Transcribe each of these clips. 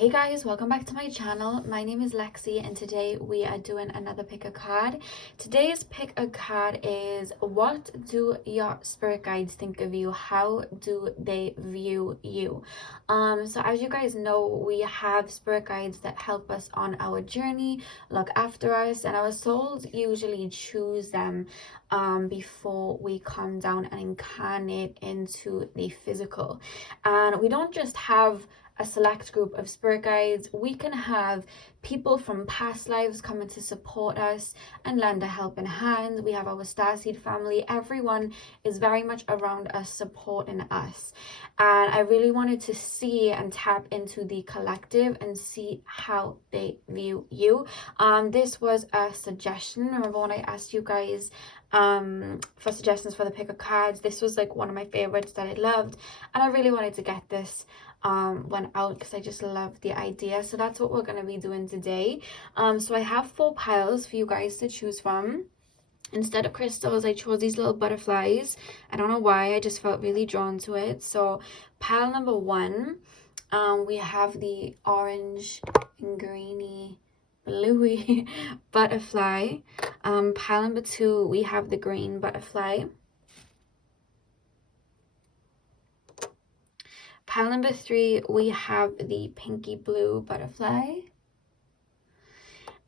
Hey guys, welcome back to my channel. My name is Lexi and today we are doing another pick a card. Today's pick a card is, what do your spirit guides think of you? How do they view you? So as you guys know, we have spirit guides that help us on our journey, look after us, and our souls usually choose them before we come down and incarnate into the physical. And we don't just have a select group of spirit guides. We can have people from past lives coming to support us and lend a helping hand. We have our Starseed family. Everyone is very much around us, supporting us. And I really wanted to see and tap into the collective and see how they view you. This was a suggestion. Remember when I asked you guys for suggestions for the pick of cards? This was like one of my favorites that I loved, and I really wanted to get this went out because I just love the idea. So that's what we're going to be doing today. So I have 4 piles for you guys to choose from. Instead of crystals, I chose these little butterflies. I don't know why, I just felt really drawn to it. So pile number 1, we have the orange and greeny bluey butterfly. Pile number 2, we have the green butterfly. Pile number 3, we have the pinky blue butterfly.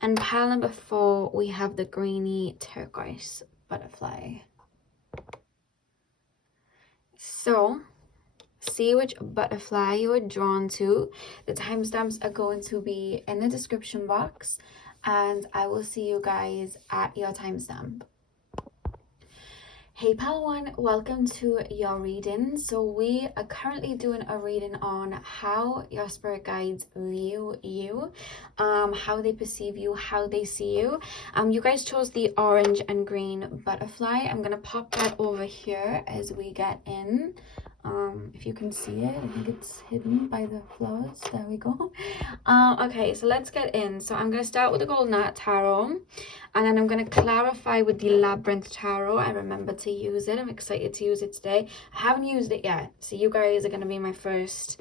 And pile number 4, we have the greeny turquoise butterfly. So, see which butterfly you are drawn to. The timestamps are going to be in the description box, and I will see you guys at your timestamp. Hey pile 1, welcome to your reading. So we are currently doing a reading on how your spirit guides view you, how they perceive you, how they see you. You guys chose the orange and green butterfly. I'm gonna pop that over here as we get in. If you can see it, I think it's hidden by the flowers. There we go. Okay, so let's get in. So I'm going to start with the Golden Heart Tarot, and then I'm going to clarify with the Labyrinth Tarot. I remember to use it. I'm excited to use it today. I haven't used it yet, so you guys are going to be my first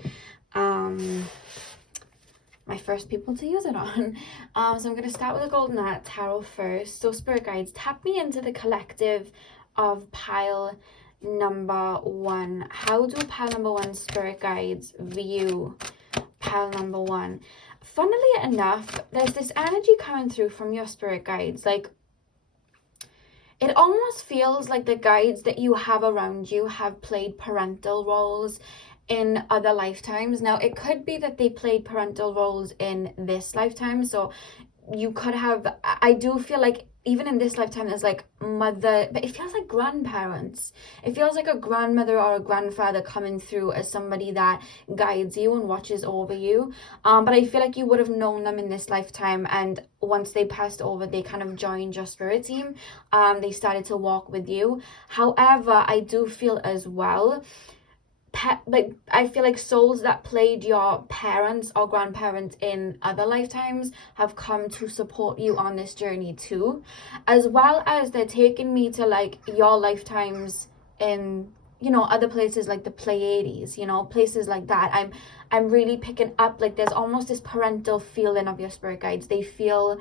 people to use it on. So I'm going to start with the Golden Heart Tarot first. So spirit guides, tap me into the collective of pile number 1. How do pile number 1 spirit guides view pile number 1? Funnily enough, there's this energy coming through from your spirit guides. Like, it almost feels like the guides that you have around you have played parental roles in other lifetimes. Now, it could be that they played parental roles in this lifetime. So you could have, I do feel like even in this lifetime there's like mother, but it feels like grandparents. It feels like a grandmother or a grandfather coming through as somebody that guides you and watches over you. But I feel like you would have known them in this lifetime, and once they passed over, they kind of joined your spirit team. They started to walk with you. However, I do feel as well, like, I feel like souls that played your parents or grandparents in other lifetimes have come to support you on this journey too, as well as they're taking me to like your lifetimes in, you know, other places like the Pleiades, you know, places like that. I'm really picking up, like, there's almost this parental feeling of your spirit guides. They feel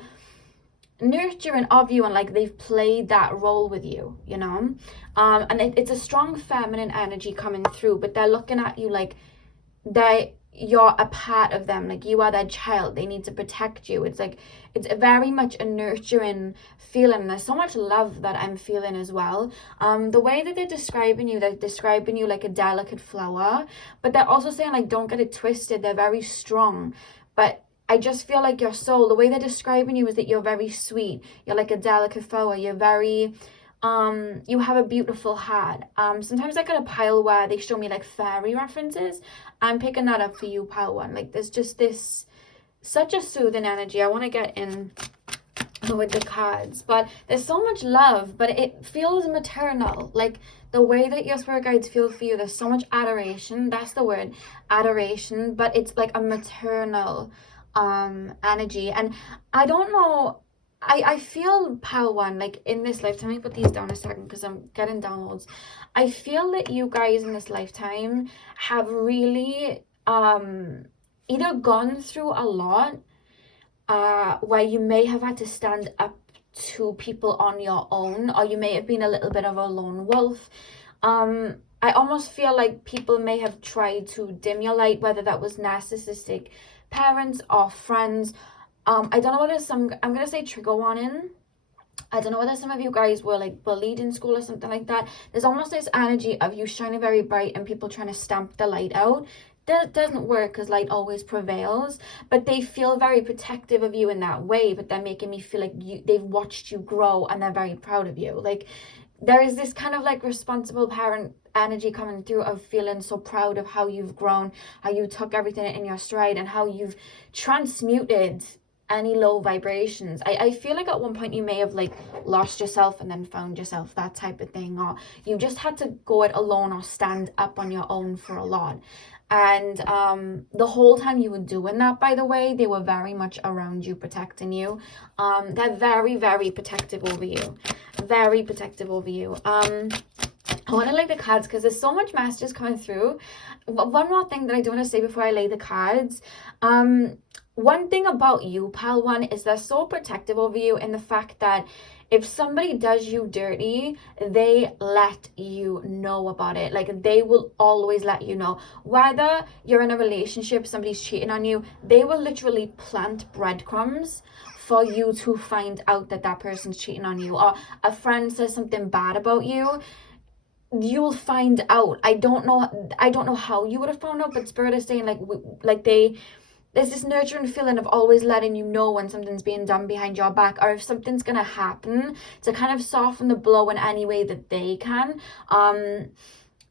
nurturing of you, and like they've played that role with you, you know. And it's a strong feminine energy coming through, but they're looking at you like you're a part of them, like you are their child. They need to protect you. It's like, it's very much a nurturing feeling. There's so much love that I'm feeling as well. The way that they're describing you like a delicate flower, but they're also saying, like, don't get it twisted, they're very strong. But I just feel like your soul, the way they're describing you is that you're very sweet. You're like a delicate flower. You're very, you have a beautiful heart. Sometimes I get a pile where they show me like fairy references. I'm picking that up for you, pile 1. Like, there's just this, such a soothing energy. I want to get in with the cards, but there's so much love, but it feels maternal. Like, the way that your spirit guides feel for you, there's so much adoration. That's the word, adoration. But it's like a maternal energy. And I don't know, I feel pile 1, like in this lifetime, let me put these down a second because I'm getting downloads. I feel that you guys in this lifetime have really either gone through a lot, where you may have had to stand up to people on your own, or you may have been a little bit of a lone wolf. I almost feel like people may have tried to dim your light, whether that was narcissistic parents or friends. I don't know whether I'm gonna say trigger warning. I don't know whether some of you guys were like bullied in school or something like that. There's almost this energy of you shining very bright and people trying to stamp the light out. That doesn't work, because light always prevails. But they feel very protective of you in that way, but they're making me feel like they've watched you grow and they're very proud of you. Like, there is this kind of like responsible parent energy coming through of feeling so proud of how you've grown, how you took everything in your stride, and how you've transmuted any low vibrations. I feel like at one point you may have like lost yourself and then found yourself, that type of thing, or you just had to go it alone or stand up on your own for a lot. And the whole time you were doing that, by the way, they were very much around you, protecting you. They're very, very protective over you. Very protective over you. I want to lay the cards because there's so much messages coming through. One more thing that I do want to say before I lay the cards. One thing about you, pile one, is they're so protective over you in the fact that if somebody does you dirty, they let you know about it. Like, they will always let you know. Whether you're in a relationship, somebody's cheating on you, they will literally plant breadcrumbs for you to find out that that person's cheating on you. Or a friend says something bad about you, you'll find out. I don't know how you would have found out, but Spirit is saying there's this nurturing feeling of always letting you know when something's being done behind your back, or if something's gonna happen, to kind of soften the blow in any way that they can.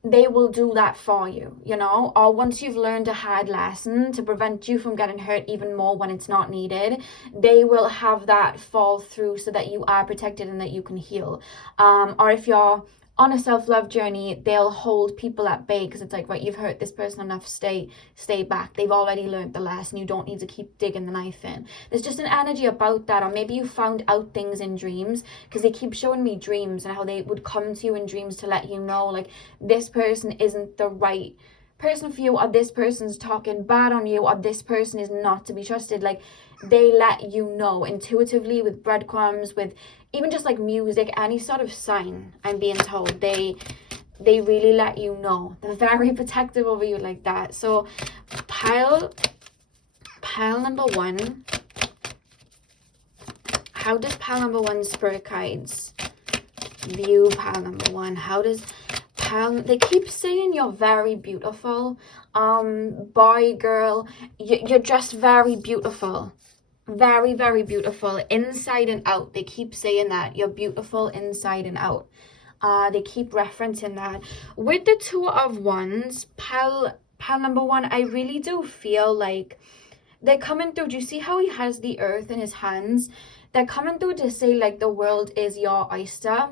They will do that for you, you know. Or once you've learned a hard lesson to prevent you from getting hurt even more when it's not needed, they will have that fall through so that you are protected and that you can heal. Or if you're on a self-love journey, they'll hold people at bay because it's like, right, you've hurt this person enough, stay back. They've already learned the lesson. You don't need to keep digging the knife in. There's just an energy about that. Or maybe you found out things in dreams, because they keep showing me dreams and how they would come to you in dreams to let you know, like, this person isn't the right person for you, or this person's talking bad on you, or this person is not to be trusted. Like, they let you know intuitively, with breadcrumbs, with even just like music, any sort of sign. I'm being told they really let you know. They're very protective over you like that. So pile number one, how does pile number one spirit guides view pile number one? How does they keep saying you're very beautiful, boy, girl, you're just very beautiful. Very, very beautiful inside and out. They keep saying that you're beautiful inside and out. They keep referencing that. With the Two of Wands, pile number one, I really do feel like they're coming through. Do you see how he has the earth in his hands? They're coming through to say, like, the world is your oyster.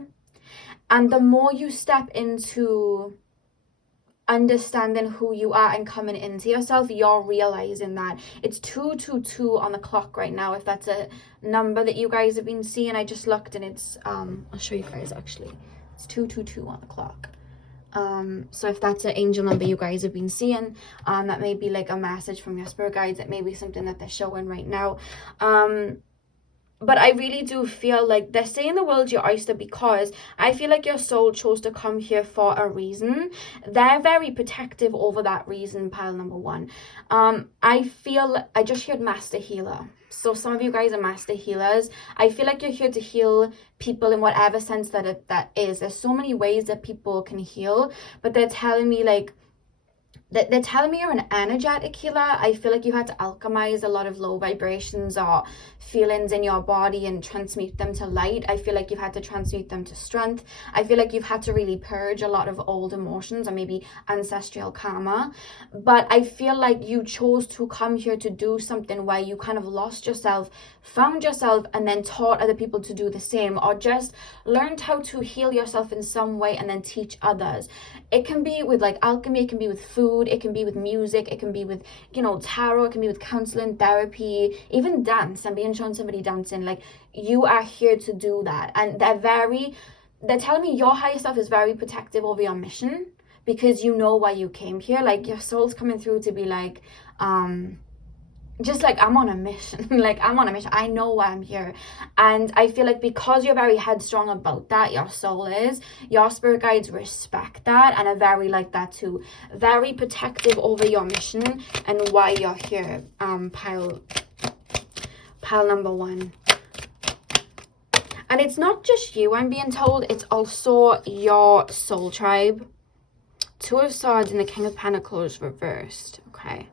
And the more you step into understanding who you are and coming into yourself, you're realizing that. It's 222 on the clock right now, if that's a number that you guys have been seeing. I just looked and it's I'll show you guys actually. It's 222 on the clock. So if that's an angel number you guys have been seeing, that may be like a message from your spirit guides. It may be something that they're showing right now. But I really do feel like they're saying the world's your oyster, because I feel like your soul chose to come here for a reason. They're very protective over that reason, pile number one. I just heard master healer. So some of you guys are master healers. I feel like you're here to heal people in whatever sense that is. There's so many ways that people can heal, but they're telling me like, they're telling me you're an energetic healer. I feel like you had to alchemize a lot of low vibrations or feelings in your body and transmute them to light. I feel like you've had to transmute them to strength. I feel like you've had to really purge a lot of old emotions or maybe ancestral karma. But I feel like you chose to come here to do something where you kind of lost yourself, found yourself, and then taught other people to do the same, or just learned how to heal yourself in some way and then teach others. It can be with like alchemy, it can be with food, it can be with music, it can be with, you know, tarot, it can be with counseling, therapy, even dance. I'm being shown somebody dancing. Like, you are here to do that. And they're telling me your higher self is very protective over your mission, because you know why you came here. Like, your soul's coming through to be like, just like I'm on a mission. Like I'm on a mission. I know why I'm here. And I feel like because you're very headstrong about that, your soul is, your spirit guides respect that and are very like that too. Very protective over your mission and why you're here. Pile number 1. And it's not just you, I'm being told, it's also your soul tribe. 2 of Swords and the King of Pentacles reversed. Okay.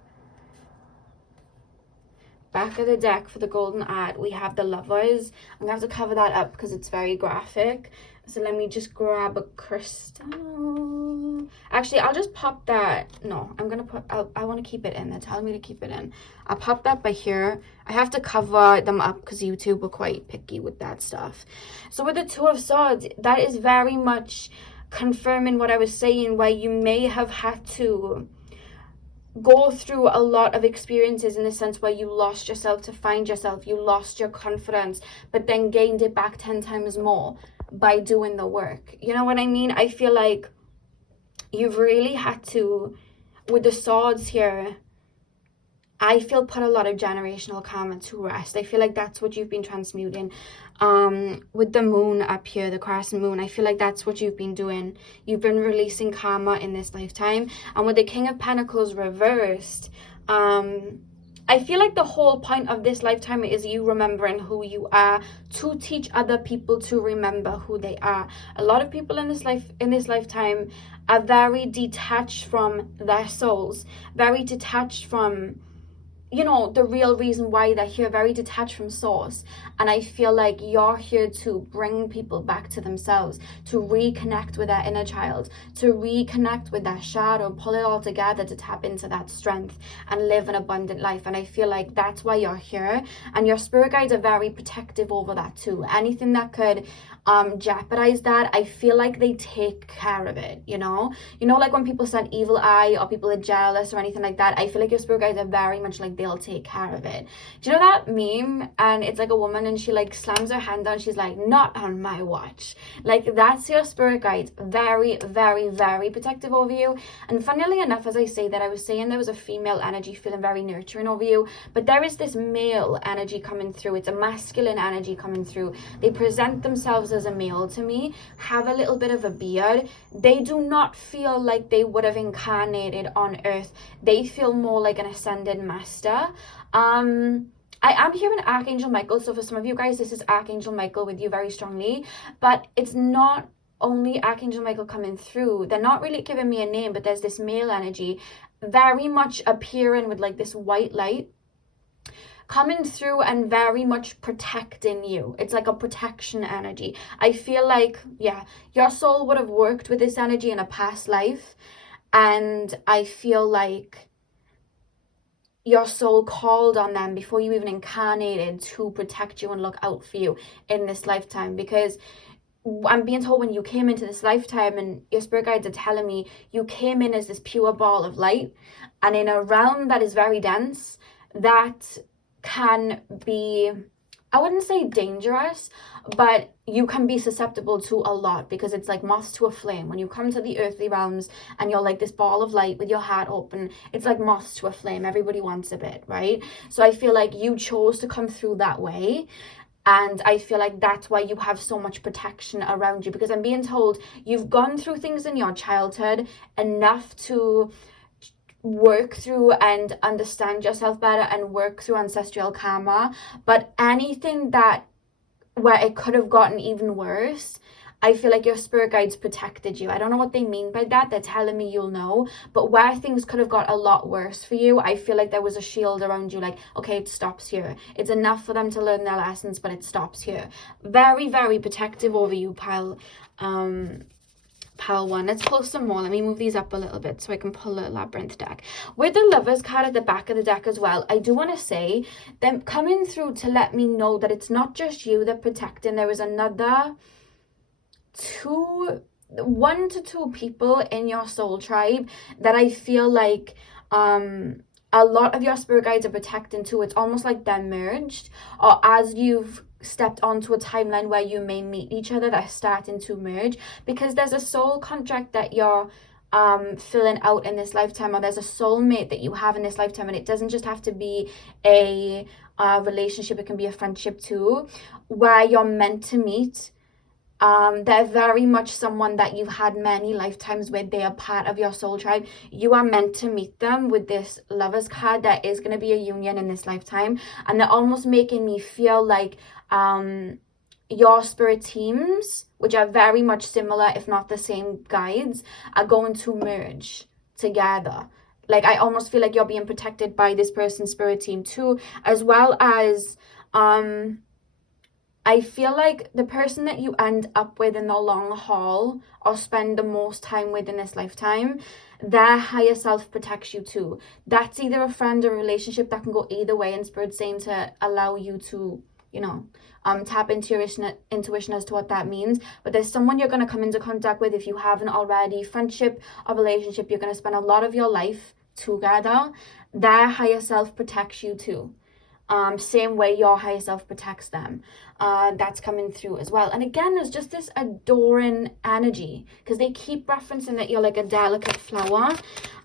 Back of the deck for the golden ad, we have the Lovers. I'm going to have to cover that up because it's very graphic. So let me just grab a crystal. Actually, I'll just pop that. No, I'm going to put, I want to keep it in. They're telling me to keep it in. I'll pop that by here. I have to cover them up because YouTube were quite picky with that stuff. So with the 2 of Swords, that is very much confirming what I was saying, where you may have had to go through a lot of experiences in the sense where you lost yourself to find yourself, you lost your confidence, but then gained it back 10 times more by doing the work. You know what I mean? I feel like you've really had to, with the Swords here, I feel put a lot of generational karma to rest. I feel like that's what you've been transmuting. With the moon up here, the crescent moon, I feel like that's what you've been doing. You've been releasing karma in this lifetime. And with the King of Pentacles reversed, I feel like the whole point of this lifetime is you remembering who you are, to teach other people to remember who they are. A lot of people in this lifetime are very detached from their souls, very detached from, you know, the real reason why they're here, very detached from source. And I feel like you're here to bring people back to themselves, to reconnect with their inner child, to reconnect with their shadow, pull it all together to tap into that strength and live an abundant life. And I feel like that's why you're here. And your spirit guides are very protective over that too. Anything that could jeopardize that, I feel like they take care of it, you know, like when people send evil eye or people are jealous or anything like that, I feel like your spirit guides are very much like they'll take care of it. Do you know that meme? And it's like a woman and she like slams her hand down, she's like, not on my watch. Like that's your spirit guides, very, very, very protective over you. And funnily enough, as I say that, I was saying there was a female energy feeling very nurturing over you, but there is this male energy coming through. It's a masculine energy coming through. They present themselves as a male to me, have a little bit of a beard. They do not feel like they would have incarnated on earth. They feel more like an ascended master. I am hearing Archangel Michael, so for some of you guys this is Archangel Michael with you very strongly, but it's not only Archangel Michael coming through. They're not really giving me a name, but there's this male energy very much appearing with like this white light coming through and very much protecting you. It's like a protection energy. I feel like, yeah, your soul would have worked with this energy in a past life, and I feel like your soul called on them before you even incarnated to protect you and look out for you in this lifetime. Because I'm being told when you came into this lifetime, and your spirit guides are telling me you came in as this pure ball of light, and in a realm that is very dense, that can be, I wouldn't say dangerous, but you can be susceptible to a lot, because it's like moths to a flame. When you come to the earthly realms and you're like this ball of light with your heart open, it's like moths to a flame. Everybody wants a bit, right? So I feel like you chose to come through that way. And I feel like that's why you have so much protection around you, because I'm being told you've gone through things in your childhood enough to work through and understand yourself better and work through ancestral karma. But anything that where it could have gotten even worse, I feel like your spirit guides protected you. I don't know what they mean by that. They're telling me you'll know. But where things could have got a lot worse for you, I feel like there was a shield around you. Like, okay, it stops here. It's enough for them to learn their lessons, but it stops here. Very, very protective over you, pile one. Let's pull some more. Let me move these up a little bit so I can pull a labyrinth deck. With the Lovers card at the back of the deck as well, I do want to say them coming through to let me know that it's not just you they're protecting. There is another 1 to 2 people in your soul tribe that I feel like a lot of your spirit guides are protecting too. It's almost like they're merged, or as you've stepped onto a timeline where you may meet each other, they're starting to merge, because there's a soul contract that your filling out in this lifetime, or there's a soulmate that you have in this lifetime, and it doesn't just have to be a relationship, it can be a friendship too, where you're meant to meet. They're very much someone that you've had many lifetimes with. They are part of your soul tribe. You are meant to meet them with this Lovers card. There is going to be a union in this lifetime, and they're almost making me feel like your spirit teams, which are very much similar if not the same guides, are going to merge together. Like, I almost feel like you're being protected by this person's spirit team too, as well as I feel like the person that you end up with in the long haul or spend the most time with in this lifetime, their higher self protects you too. That's either a friend or a relationship, that can go either way, and Spirit's saying to allow you to, you know, tap into your intuition as to what that means. But there's someone you're going to come into contact with, if you haven't already, friendship or relationship, you're going to spend a lot of your life together. Their higher self protects you too. Same way your higher self protects them. That's coming through as well. And again, there's just this adoring energy, because they keep referencing that you're like a delicate flower.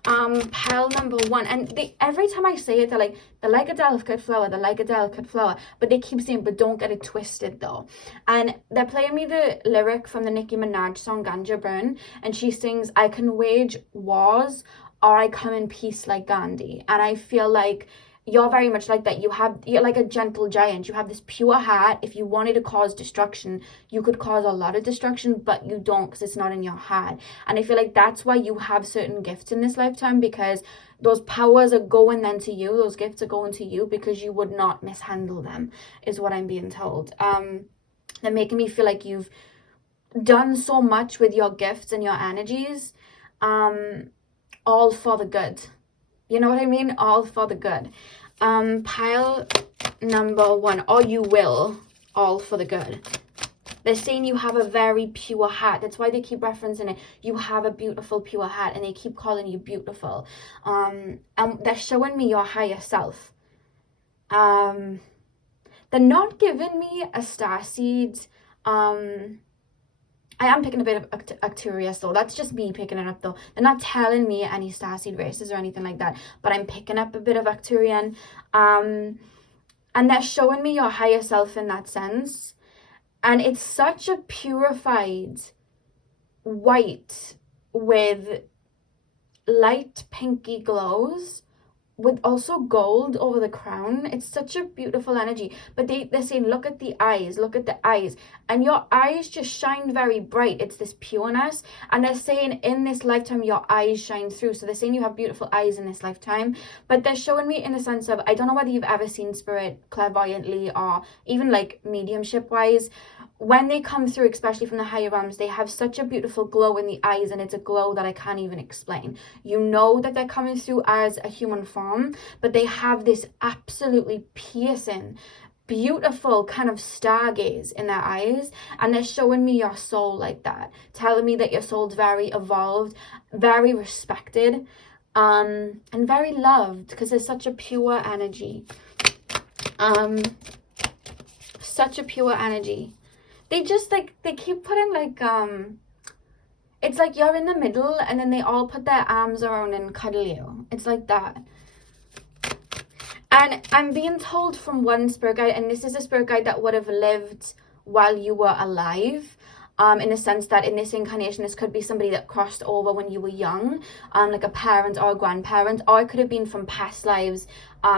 Pile number 1, and every time I say it, they're like a delicate flower, they're like a delicate flower, but they keep saying, but don't get it twisted though. And they're playing me the lyric from the Nicki Minaj song Ganja Burn, and she sings, I can wage wars or I come in peace like Gandhi. And I feel like you're very much like that. You're like a gentle giant. You have this pure heart. If you wanted to cause destruction, you could cause a lot of destruction, but you don't, because it's not in your heart. And I feel like that's why you have certain gifts in this lifetime, because those powers are going then to you. Those gifts are going to you because you would not mishandle them, is what I'm being told. They're making me feel like you've done so much with your gifts and your energies, all for the good. You know what I mean? All for the good. Pile number 1, or you will, all for the good. They're saying you have a very pure heart. That's why they keep referencing it. You have a beautiful, pure heart, and they keep calling you beautiful. And they're showing me your higher self. They're not giving me a starseed. I am picking a bit of Acturius though. That's just me picking it up though. They're not telling me any starseed races or anything like that. But I'm picking up a bit of Acturian. And they're showing me your higher self in that sense. And it's such a purified white with light pinky glows, with also gold over the crown. It's such a beautiful energy. But they're saying, look at the eyes, look at the eyes. And your eyes just shine very bright. It's this pureness. And they're saying in this lifetime, your eyes shine through. So they're saying you have beautiful eyes in this lifetime. But they're showing me in the sense of, I don't know whether you've ever seen spirit clairvoyantly or even like mediumship wise. When they come through, especially from the higher realms, they have such a beautiful glow in the eyes, and it's a glow that I can't even explain. You know that they're coming through as a human form, but they have this absolutely piercing, beautiful kind of stargaze in their eyes, and they're showing me your soul like that, telling me that your soul's very evolved, very respected, and very loved, because there's such a pure energy. Such a pure energy. They just they keep putting it's like you're in the middle and then they all put their arms around and cuddle you. It's like that. And I'm being told from one spirit guide, and this is a spirit guide that would have lived while you were alive, in the sense that in this incarnation, this could be somebody that crossed over when you were young, like a parent or a grandparent, or it could have been from past lives.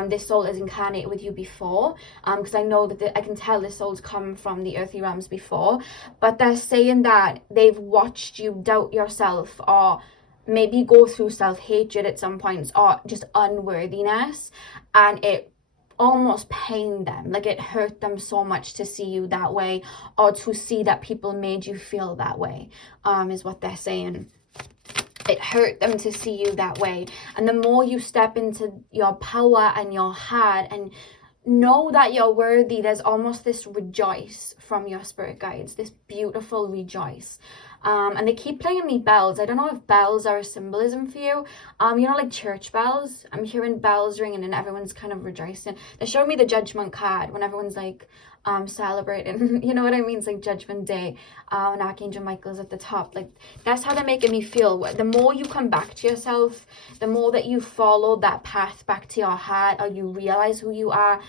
This soul has incarnated with you before, because I know that I can tell this soul's come from the earthly realms before, but they're saying that they've watched you doubt yourself, or maybe go through self-hatred at some points, or just unworthiness, and it almost pained them, like it hurt them so much to see you that way, or to see that people made you feel that way, is what they're saying. It hurt them to see you that way. And the more you step into your power and your heart and know that you're worthy, there's almost this rejoice from your spirit guides, this beautiful rejoice. And they keep playing me bells. I don't know if bells are a symbolism for you. You know, like church bells. I'm hearing bells ringing and everyone's kind of rejoicing. They're showing me the Judgment card when everyone's like celebrating. You know what I mean? It's like Judgment Day. And Archangel Michael's at the top. Like, that's how they're making me feel. The more you come back to yourself, the more that you follow that path back to your heart, or you realize who you are,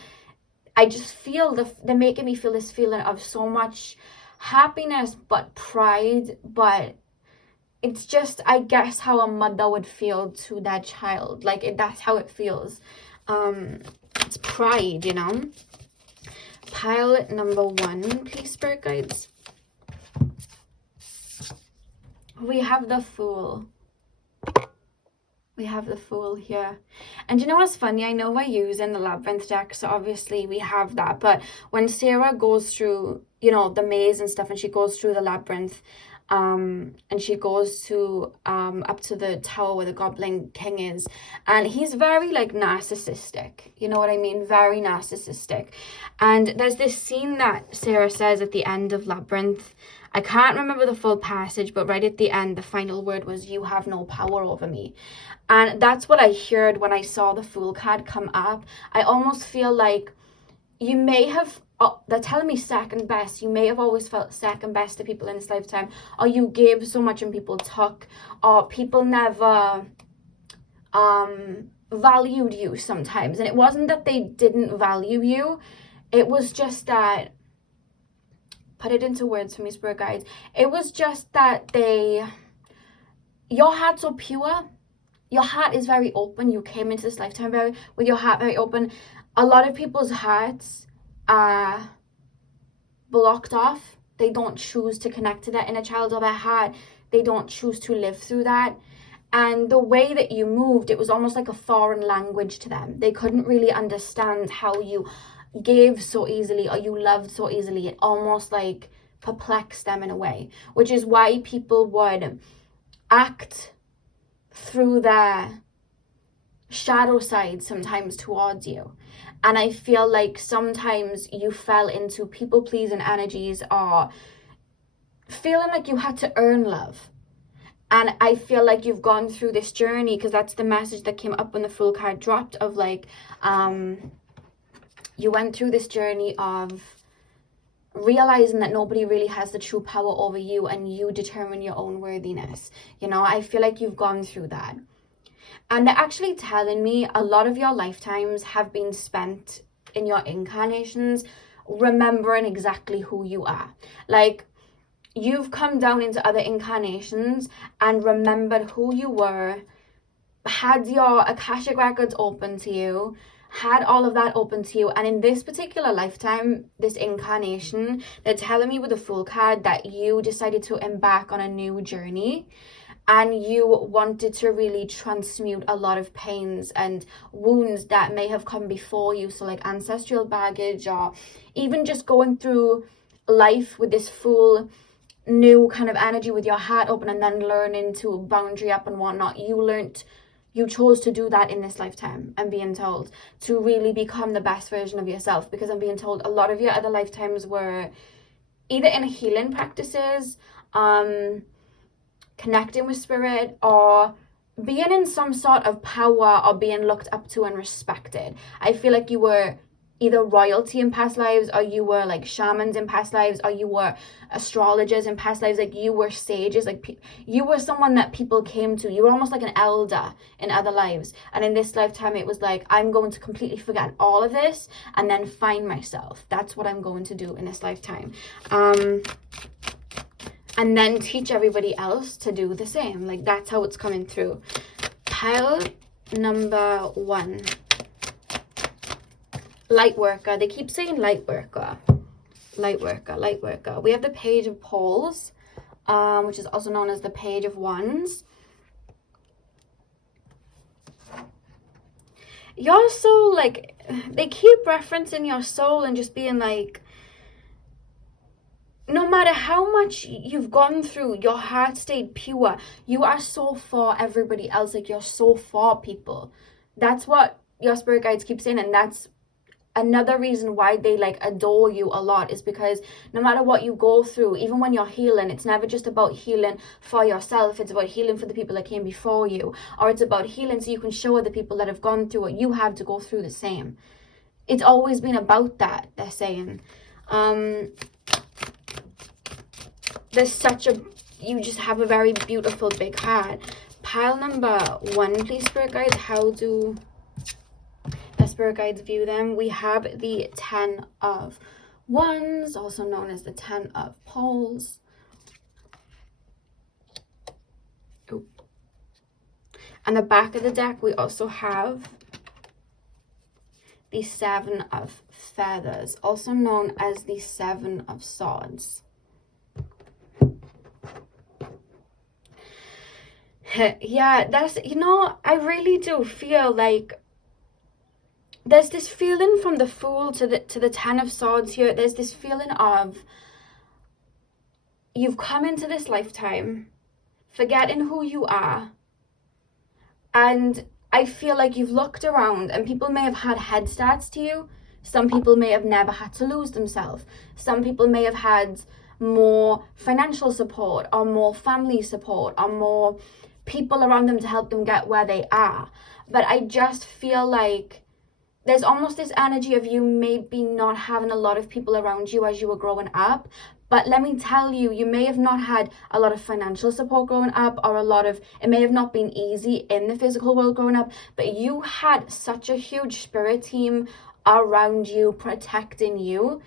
I just feel they're making me feel this feeling of so much happiness, but pride. But it's just, I guess, how a mother would feel to their child. Like, that's how it feels. It's pride, you know. Pile number 1, please, spirit guides. We have the Fool. We have the Fool here. And you know what's funny? I know we're using the Labyrinth deck, so obviously we have that. But when Sarah goes through, you know, the maze and stuff, and she goes through the Labyrinth, and she goes to up to the tower where the Goblin King is, and he's very like narcissistic, you know what I mean, very narcissistic. And there's this scene that Sarah says at the end of Labyrinth. I can't remember the full passage, but right at the end, the final word was, "You have no power over me." And that's what I heard when I saw the Fool card come up. I almost feel like you may have, they're telling me second best. You may have always felt second best to people in this lifetime, or you gave so much and people took, or people never valued you sometimes. And it wasn't that they didn't value you. It was just that, put it into words for me, spirit guides. It was just that your heart's so pure. Your heart is very open. You came into this lifetime with your heart very open. A lot of people's hearts are blocked off. They don't choose to connect to that inner child or their heart. They don't choose to live through that. And the way that you moved, it was almost like a foreign language to them. They couldn't really understand how you gave so easily or you loved so easily. It almost like perplexed them in a way, which is why people would act through their shadow side sometimes towards you. And I feel like sometimes you fell into people-pleasing energies or feeling like you had to earn love. And I feel like you've gone through this journey, because that's the message that came up when the Fool card dropped, of like, you went through this journey of realizing that nobody really has the true power over you, and you determine your own worthiness. You know, I feel like you've gone through that. And they're actually telling me a lot of your lifetimes have been spent in your incarnations remembering exactly who you are. Like, you've come down into other incarnations and remembered who you were, had your Akashic records open to you, had all of that open to you. And in this particular lifetime, this incarnation, they're telling me with the Fool card that you decided to embark on a new journey, and you wanted to really transmute a lot of pains and wounds that may have come before you. So like ancestral baggage, or even just going through life with this full new kind of energy with your heart open, and then learning to boundary up and whatnot. You chose to do that in this lifetime, I'm being told, to really become the best version of yourself, because I'm being told a lot of your other lifetimes were either in healing practices, connecting with spirit, or being in some sort of power or being looked up to and respected. I feel like you were either royalty in past lives, or you were like shamans in past lives, or you were astrologers in past lives. Like, you were sages, like you were someone that people came to. You were almost like an elder in other lives. And in this lifetime, it was like, I'm going to completely forget all of this and then find myself. That's what I'm going to do in this lifetime. And then teach everybody else to do the same. Like, that's how it's coming through. Pile number 1. Light worker. They keep saying light worker. Light worker, light worker. We have the Page of Poles, which is also known as the Page of Wands. Your soul, like, they keep referencing your soul and just being like, no matter how much you've gone through, your heart stayed pure. You are so for everybody else. Like, you're so for people. That's what your spirit guides keep saying, and that's another reason why they like adore you a lot is because no matter what you go through, even when you're healing, it's never just about healing for yourself. It's about healing for the people that came before you, or it's about healing so you can show other people that have gone through what you have to go through the same. It's always been about that, they're saying. There's such a, you just have a very beautiful big heart. Pile number 1, please, Spirit Guides. How do the Spirit Guides view them? We have the 10 of Wands, also known as the 10 of Poles. Ooh. And the back of the deck, we also have the 7 of Feathers, also known as the 7 of Swords. Yeah, that's, you know, I really do feel like there's this feeling from the Fool to the 10 of Swords here. There's this feeling of you've come into this lifetime forgetting who you are, and I feel like you've looked around and people may have had head starts to you. Some people may have never had to lose themselves. Some people may have had more financial support, or more family support, or more people around them to help them get where they are. But I just feel like there's almost this energy of you maybe not having a lot of people around you as you were growing up. But let me tell you, you may have not had a lot of financial support growing up, or a lot of, it may have not been easy in the physical world growing up, but you had such a huge spirit team around you protecting you.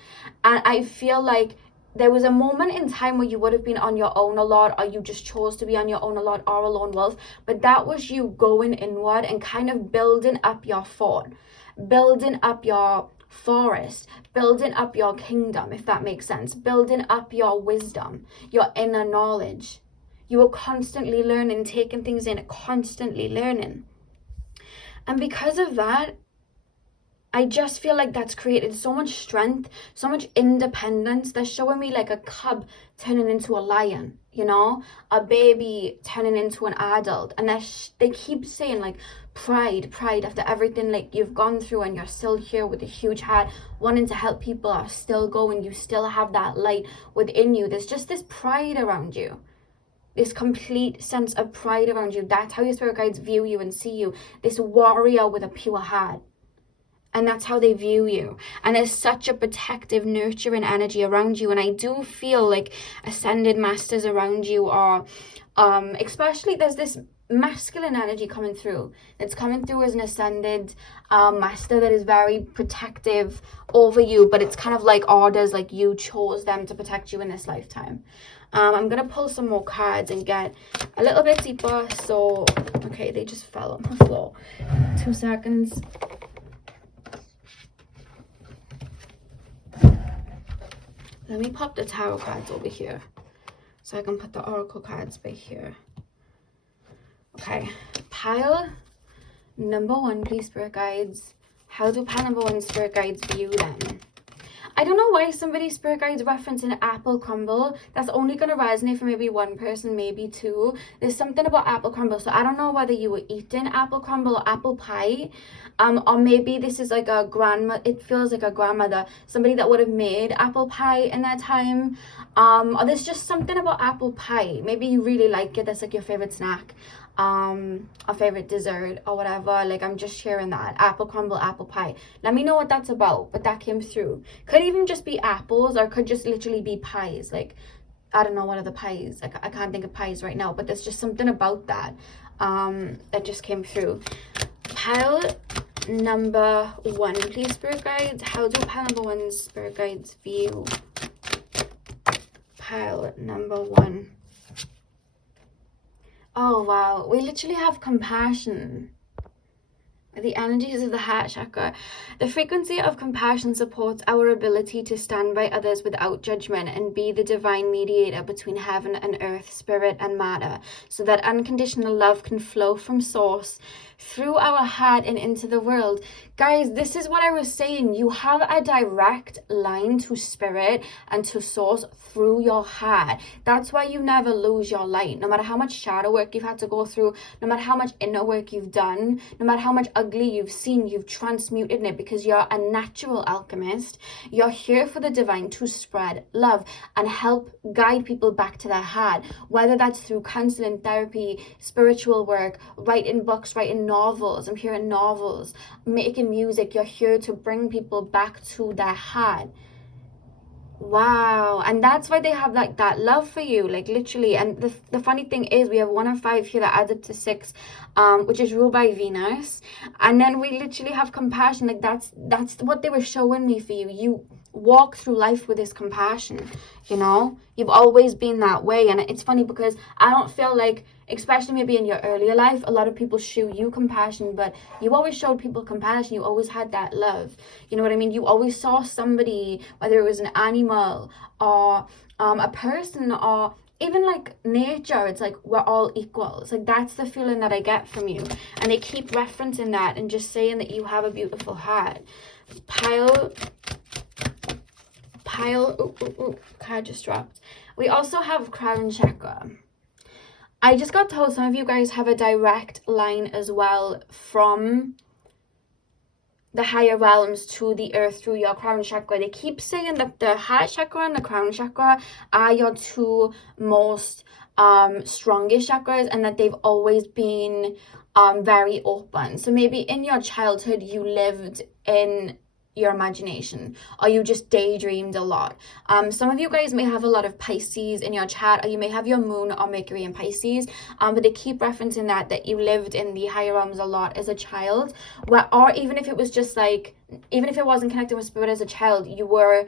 And I feel like there was a moment in time where you would have been on your own a lot, or you just chose to be on your own a lot, or a lone wolf. But that was you going inward and kind of building up your fort, building up your forest, building up your kingdom, if that makes sense, building up your wisdom, your inner knowledge. You were constantly learning, taking things in, constantly learning. And because of that, I just feel like that's created so much strength, so much independence. They're showing me like a cub turning into a lion, you know, a baby turning into an adult. And they keep saying like pride after everything like you've gone through, and you're still here with a huge heart, wanting to help people, are still going. You still have that light within you. There's just this pride around you. This complete sense of pride around you. That's how your spirit guides view you and see you. This warrior with a pure heart. And that's how they view you. And there's such a protective, nurturing energy around you. And I do feel like ascended masters around you are, especially there's this masculine energy coming through. It's coming through as an ascended master that is very protective over you. But it's kind of like orders, like you chose them to protect you in this lifetime. I'm going to pull some more cards and get a little bit deeper. So, okay, they just fell on the floor. 2 seconds. Let me pop the tarot cards over here so I can put the oracle cards by here. Okay, pile number 1, please, spirit guides. How do pile number 1 spirit guides view them? I don't know why somebody's spirit guides referencing apple crumble. That's only going to resonate for maybe one person, maybe 2. There's something about apple crumble. So I don't know whether you were eating apple crumble or apple pie. Or maybe this is like a grandma. It feels like a grandmother. Somebody that would have made apple pie in that time. Or there's just something about apple pie. Maybe you really like it. That's like your favorite snack. A favorite dessert or whatever. Like, I'm just sharing that. Apple crumble, apple pie. Let me know what that's about. But that came through. Could even just be apples, or could just literally be pies. Like, I don't know what are the pies. Like, I can't think of pies right now. But there's just something about that that just came through. Pile number 1, please, spirit guides. How do pile number 1 spirit guides view pile number 1? Oh, wow. We literally have compassion. The energies of the heart chakra. The frequency of compassion supports our ability to stand by others without judgment and be the divine mediator between heaven and earth, spirit and matter, so that unconditional love can flow from source through our heart and into the world. Guys, this is what I was saying. You have a direct line to spirit and to source through your heart. That's why you never lose your light. No matter how much shadow work you've had to go through, no matter how much inner work you've done, no matter how much ugly you've seen, you've transmuted it because you're a natural alchemist. You're here for the divine to spread love and help guide people back to their heart, whether that's through counseling, therapy, spiritual work, writing books, writing novels. I'm hearing novels, making music. You're here to bring people back to their heart. Wow. And that's why they have like that love for you, like literally. And the funny thing is, we have 1 of 5 here that adds up to 6, which is ruled by Venus. And then we literally have compassion. Like that's what they were showing me for you. You walk through life with this compassion, you know. You've always been that way. And it's funny because I don't feel like, especially maybe in your earlier life, a lot of people show you compassion, but you always showed people compassion. You always had that love. You know what I mean? You always saw somebody, whether it was an animal or a person or even like nature. It's like we're all equal. It's like that's the feeling that I get from you. And they keep referencing that and just saying that you have a beautiful heart. Pile, card just dropped. We also have crown chakra. I just got told some of you guys have a direct line as well from the higher realms to the earth through your crown chakra. They keep saying that the heart chakra and the crown chakra are your 2 most strongest chakras, and that they've always been very open. So maybe in your childhood you lived in your imagination, or you just daydreamed a lot. Some of you guys may have a lot of Pisces in your chart, or you may have your moon or Mercury in Pisces, but they keep referencing that you lived in the higher realms a lot as a child, or even if it was just like, even if it wasn't connected with spirit as a child, you were,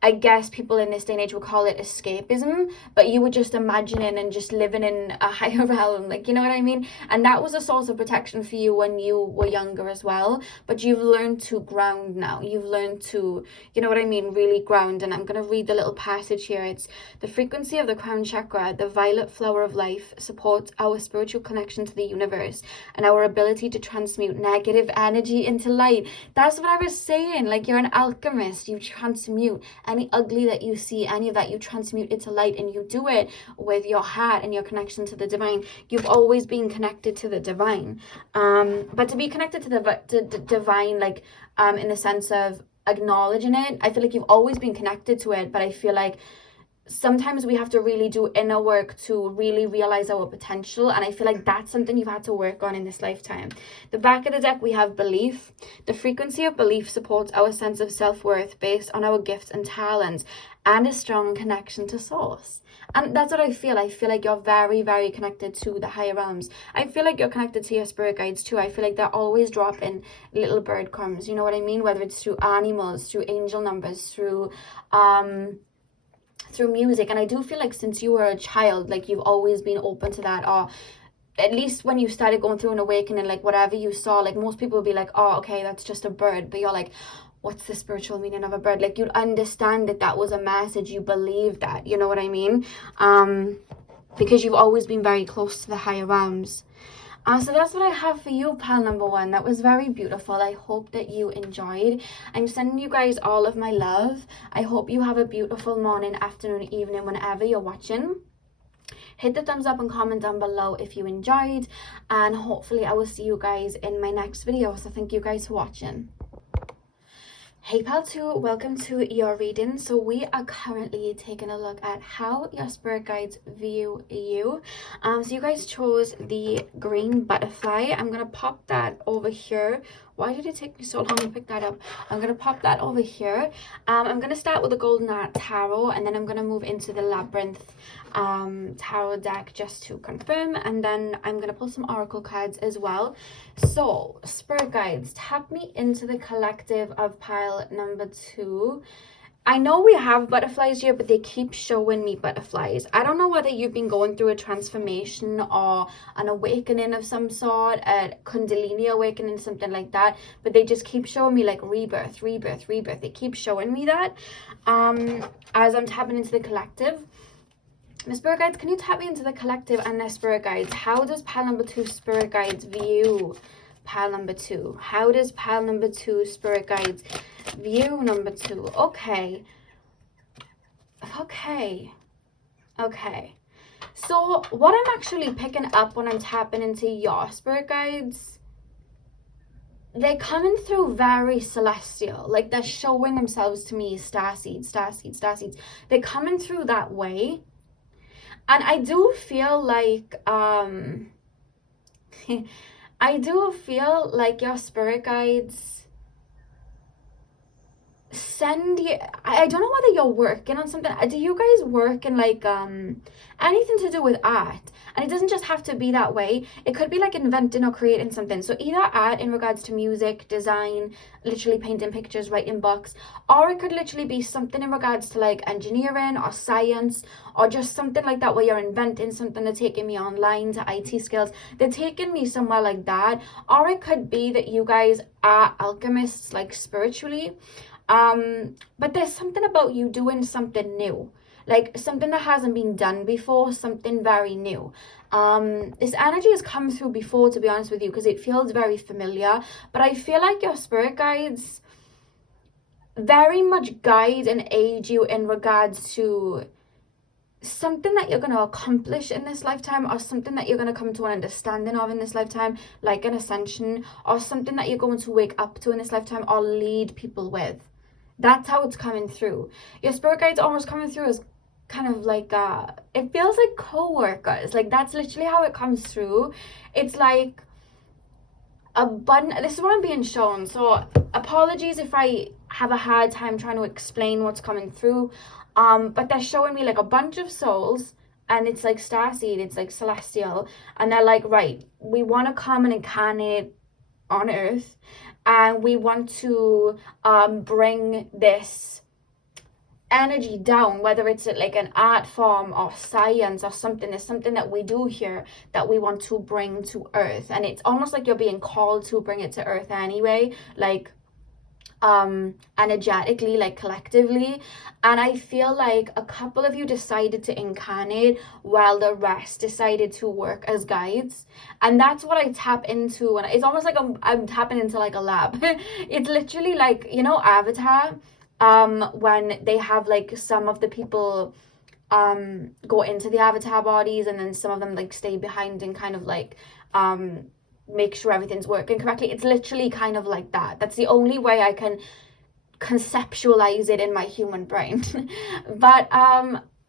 I guess people in this day and age would call it escapism, but you were just imagining and just living in a higher realm, like, you know what I mean? And that was a source of protection for you when you were younger as well, but you've learned to ground now. You've learned to, you know what I mean, really ground. And I'm going to read the little passage here. It's the frequency of the crown chakra, the violet flower of life, supports our spiritual connection to the universe and our ability to transmute negative energy into light. That's what I was saying. Like, you're an alchemist. You transmute any ugly that you see, any of that, you transmute it to light, and you do it with your heart and your connection to the divine. You've always been connected to the divine, but to be connected to the divine, like in the sense of acknowledging it, I feel like you've always been connected to it, but I feel like sometimes we have to really do inner work to really realize our potential, and I feel like that's something you've had to work on in this lifetime. The back of the deck, we have belief. The frequency of belief supports our sense of self-worth based on our gifts and talents and a strong connection to source. And that's what I feel like you're very, very connected to the higher realms. I feel like you're connected to your spirit guides too. I feel like they're always dropping little bird crumbs, you know what I mean? Whether it's through animals, through angel numbers, through music. And I do feel like since you were a child, like you've always been open to that, or at least when you started going through an awakening, like whatever you saw, like most people would be like, oh, okay, that's just a bird, but you're like, what's the spiritual meaning of a bird? Like, you'd understand that was a message. You believe that, you know what I mean? Because you've always been very close to the higher realms. So that's what I have for you, pal number 1. That was very beautiful. I hope that you enjoyed. I'm sending you guys all of my love. I hope you have a beautiful morning, afternoon, evening, whenever you're watching. Hit the thumbs up and comment down below if you enjoyed. And hopefully I will see you guys in my next video. So thank you guys for watching. Hey pal 2, welcome to your reading. So we are currently taking a look at how your spirit guides view you. So you guys chose the green butterfly. I'm gonna pop that over here. Why did it take me so long to pick that up? I'm gonna pop that over here. I'm gonna start with the Golden Art Tarot, and then I'm gonna move into the Labyrinth tarot deck just to confirm, and then I'm gonna pull some oracle cards as well. So spirit guides, tap me into the collective of pile number 2. I know we have butterflies here, but they keep showing me butterflies. I don't know whether you've been going through a transformation or an awakening of some sort, a Kundalini awakening, something like that, but they just keep showing me like rebirth, rebirth, rebirth. They keep showing me that as I'm tapping into the collective. The spirit guides, can you tap me into the collective and their spirit guides? How does pile number 2 spirit guides view pile number 2? How does pile number 2, spirit guides, view number 2? Okay. So what I'm actually picking up when I'm tapping into your spirit guides, they're coming through very celestial. Like, they're showing themselves to me, starseeds. They're coming through that way. And I do feel like, your spirit guides send you, I don't know whether you're working on something. Do you guys work in like anything to do with art? And it doesn't just have to be that way. It could be like inventing or creating something. So either art in regards to music, design, literally painting pictures, writing books, or it could literally be something in regards to like engineering or science, or just something like that where you're inventing something. They're taking me online to IT skills. They're taking me somewhere like that. Or it could be that you guys are alchemists, like spiritually. But there's something about you doing something new, like something that hasn't been done before, something very new. This energy has come through before, to be honest with you, because it feels very familiar. But I feel like your spirit guides very much guide and aid you in regards to something that you're going to accomplish in this lifetime, or something that you're going to come to an understanding of in this lifetime, like an ascension, or something that you're going to wake up to in this lifetime or lead people with. That's how it's coming through. Your spirit guides almost coming through as kind of like, it feels like co-workers. Like, that's literally how it comes through. It's like this is what I'm being shown. So apologies if I have a hard time trying to explain what's coming through. But they're showing me like a bunch of souls, and it's like starseed, it's like celestial. And they're like, right, we want to come and incarnate on Earth. And we want to bring this energy down, whether it's like an art form or science or something. There's something that we do here that we want to bring to Earth. And it's almost like you're being called to bring it to Earth anyway, like energetically, like collectively. And I feel like a couple of you decided to incarnate while the rest decided to work as guides. And that's what I tap into, and it's almost like I'm tapping into like a lab. It's literally like, you know, Avatar, when they have like some of the people go into the avatar bodies, and then some of them like stay behind and kind of like make sure everything's working correctly. It's literally kind of like that. That's the only way I can conceptualize it in my human brain. But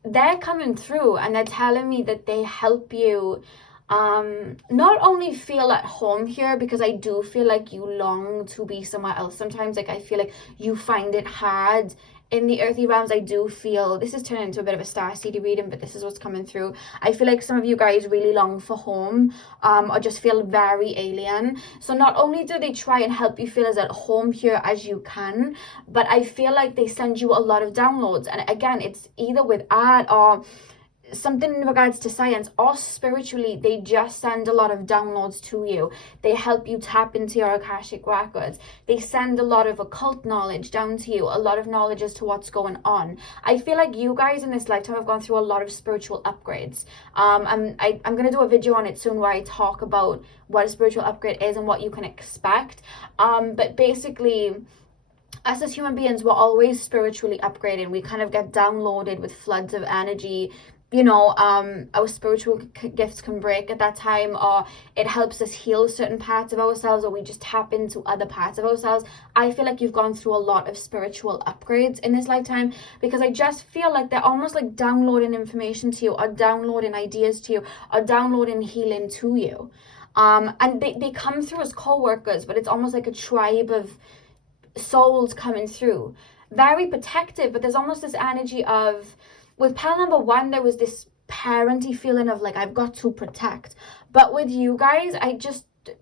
they're coming through, and they're telling me that they help you not only feel at home here, because I do feel like you long to be somewhere else sometimes. Like, I feel like you find it hard in the earthy realms. I do feel this is turning into a bit of a starseed reading, but this is what's coming through. I feel like some of you guys really long for home, or just feel very alien. So not only do they try and help you feel as at home here as you can, but I feel like they send you a lot of downloads. And again, it's either with art or something in regards to science, or spiritually. They just send a lot of downloads to you. They help you tap into your Akashic records. They send a lot of occult knowledge down to you, a lot of knowledge as to what's going on. I feel like you guys in this lifetime have gone through a lot of spiritual upgrades. I'm going to do a video on it soon where I talk about what a spiritual upgrade is and what you can expect. But basically, us as human beings, we're always spiritually upgrading. We kind of get downloaded with floods of energy. You know, our spiritual gifts can break at that time, or it helps us heal certain parts of ourselves, or we just tap into other parts of ourselves. I feel like you've gone through a lot of spiritual upgrades in this lifetime, because I just feel like they're almost like downloading information to you, or downloading ideas to you, or downloading healing to you. And they come through as co-workers, but it's almost like a tribe of souls coming through. Very protective, but there's almost this energy of, with pile number 1, there was this parenty feeling of like, I've got to protect. But with you guys,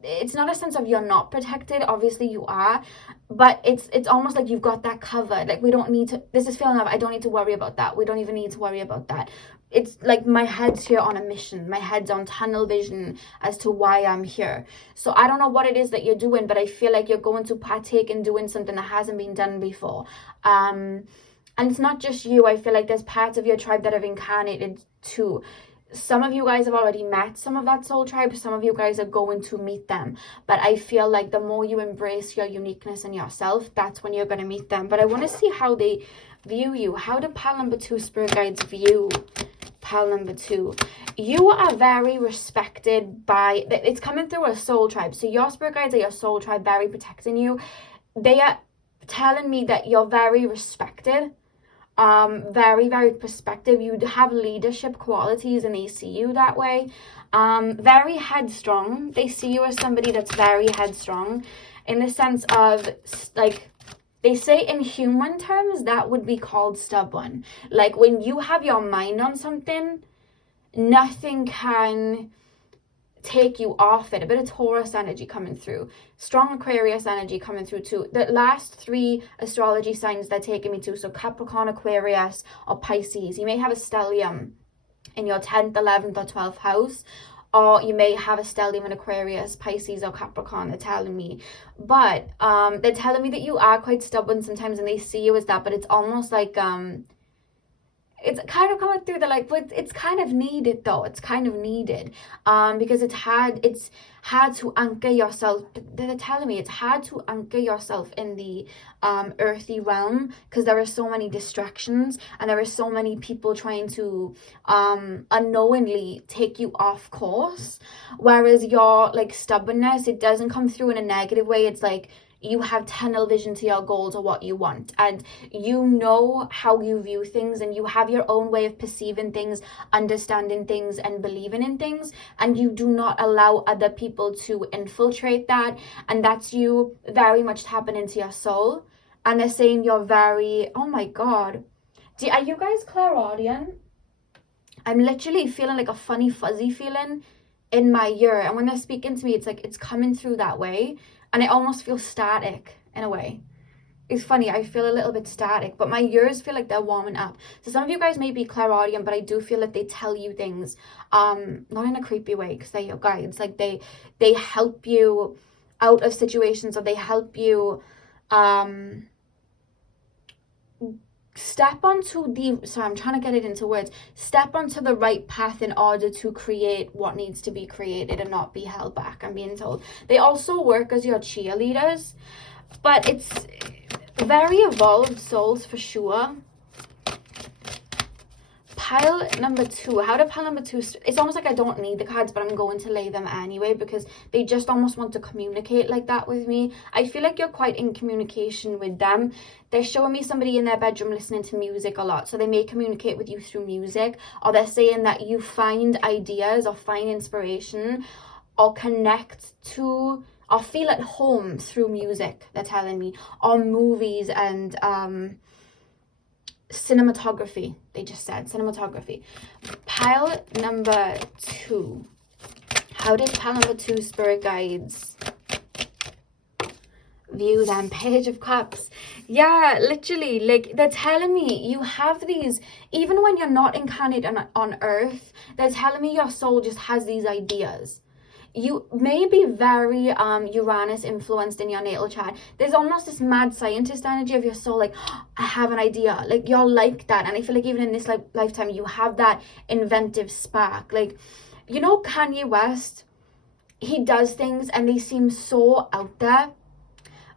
it's not a sense of you're not protected. Obviously you are, but it's almost like you've got that covered. Like, we don't need to, this is feeling of, I don't need to worry about that. We don't even need to worry about that. It's like my head's here on a mission. My head's on tunnel vision as to why I'm here. So I don't know what it is that you're doing, but I feel like you're going to partake in doing something that hasn't been done before. And it's not just you. I feel like there's parts of your tribe that have incarnated to some of you guys have already met some of that soul tribe. Some of you guys are going to meet them. But I feel like the more you embrace your uniqueness and yourself, that's when you're going to meet them. But I want to see how they view you. How do pile number 2 spirit guides view pile number 2? You are very respected by, it's coming through a soul tribe. So your spirit guides are your soul tribe, very protecting you. They are telling me that you're very respected. Very, very perspective. You have leadership qualities and they see you that way. Very headstrong. They see you as somebody that's very headstrong in the sense of, like, they say in human terms that would be called stubborn. Like, when you have your mind on something, nothing can take you off it. A bit of Taurus energy coming through, strong Aquarius energy coming through too. The last 3 astrology signs they're taking me to, so Capricorn, Aquarius, or Pisces. You may have a stellium in your 10th, 11th, or 12th house, or you may have a stellium in Aquarius, Pisces, or Capricorn. They're telling me, but they're telling me that you are quite stubborn sometimes, and they see you as that. But it's almost like it's kind of coming through. They're like, but it's kind of needed though. It's kind of needed because it's hard to anchor yourself. They're telling me it's hard to anchor yourself in the earthy realm because there are so many distractions and there are so many people trying to unknowingly take you off course. Whereas your like stubbornness, it doesn't come through in a negative way. It's like you have tunnel vision to your goals or what you want, and you know how you view things, and you have your own way of perceiving things, understanding things, and believing in things, and you do not allow other people to infiltrate that. And that's you very much tapping into your soul. And they're saying you're very, oh my god, are you guys clairaudient? I'm literally feeling like a funny fuzzy feeling in my ear, and when they're speaking to me, it's like it's coming through that way. And I almost feel static in a way. It's funny, I feel a little bit static, but my ears feel like they're warming up. So some of you guys may be clairaudient, but I do feel that they tell you things, not in a creepy way, because they're your guides. Like they help you out of situations, or they help you step onto I'm trying to get it into words. Step onto the right path in order to create what needs to be created and not be held back, I'm being told. They also work as your cheerleaders, but it's very evolved souls for sure. Pile number 2. How did pile number 2... It's almost like I don't need the cards, but I'm going to lay them anyway because they just almost want to communicate like that with me. I feel like you're quite in communication with them. They're showing me somebody in their bedroom listening to music a lot, so they may communicate with you through music, or they're saying that you find ideas or find inspiration or connect to or feel at home through music, they're telling me, or movies and cinematography. They just said cinematography. Pile number 2. How did pile number 2 spirit guides view them? Page of Cups. Yeah, literally, like they're telling me you have these, even when you're not incarnate on earth, they're telling me your soul just has these ideas. You may be very Uranus influenced in your natal chart. There's almost this mad scientist energy of your soul, like, oh, I have an idea. Like, you're like that. And I feel like even in this lifetime, you have that inventive spark. Like, you know, Kanye West, he does things and they seem so out there,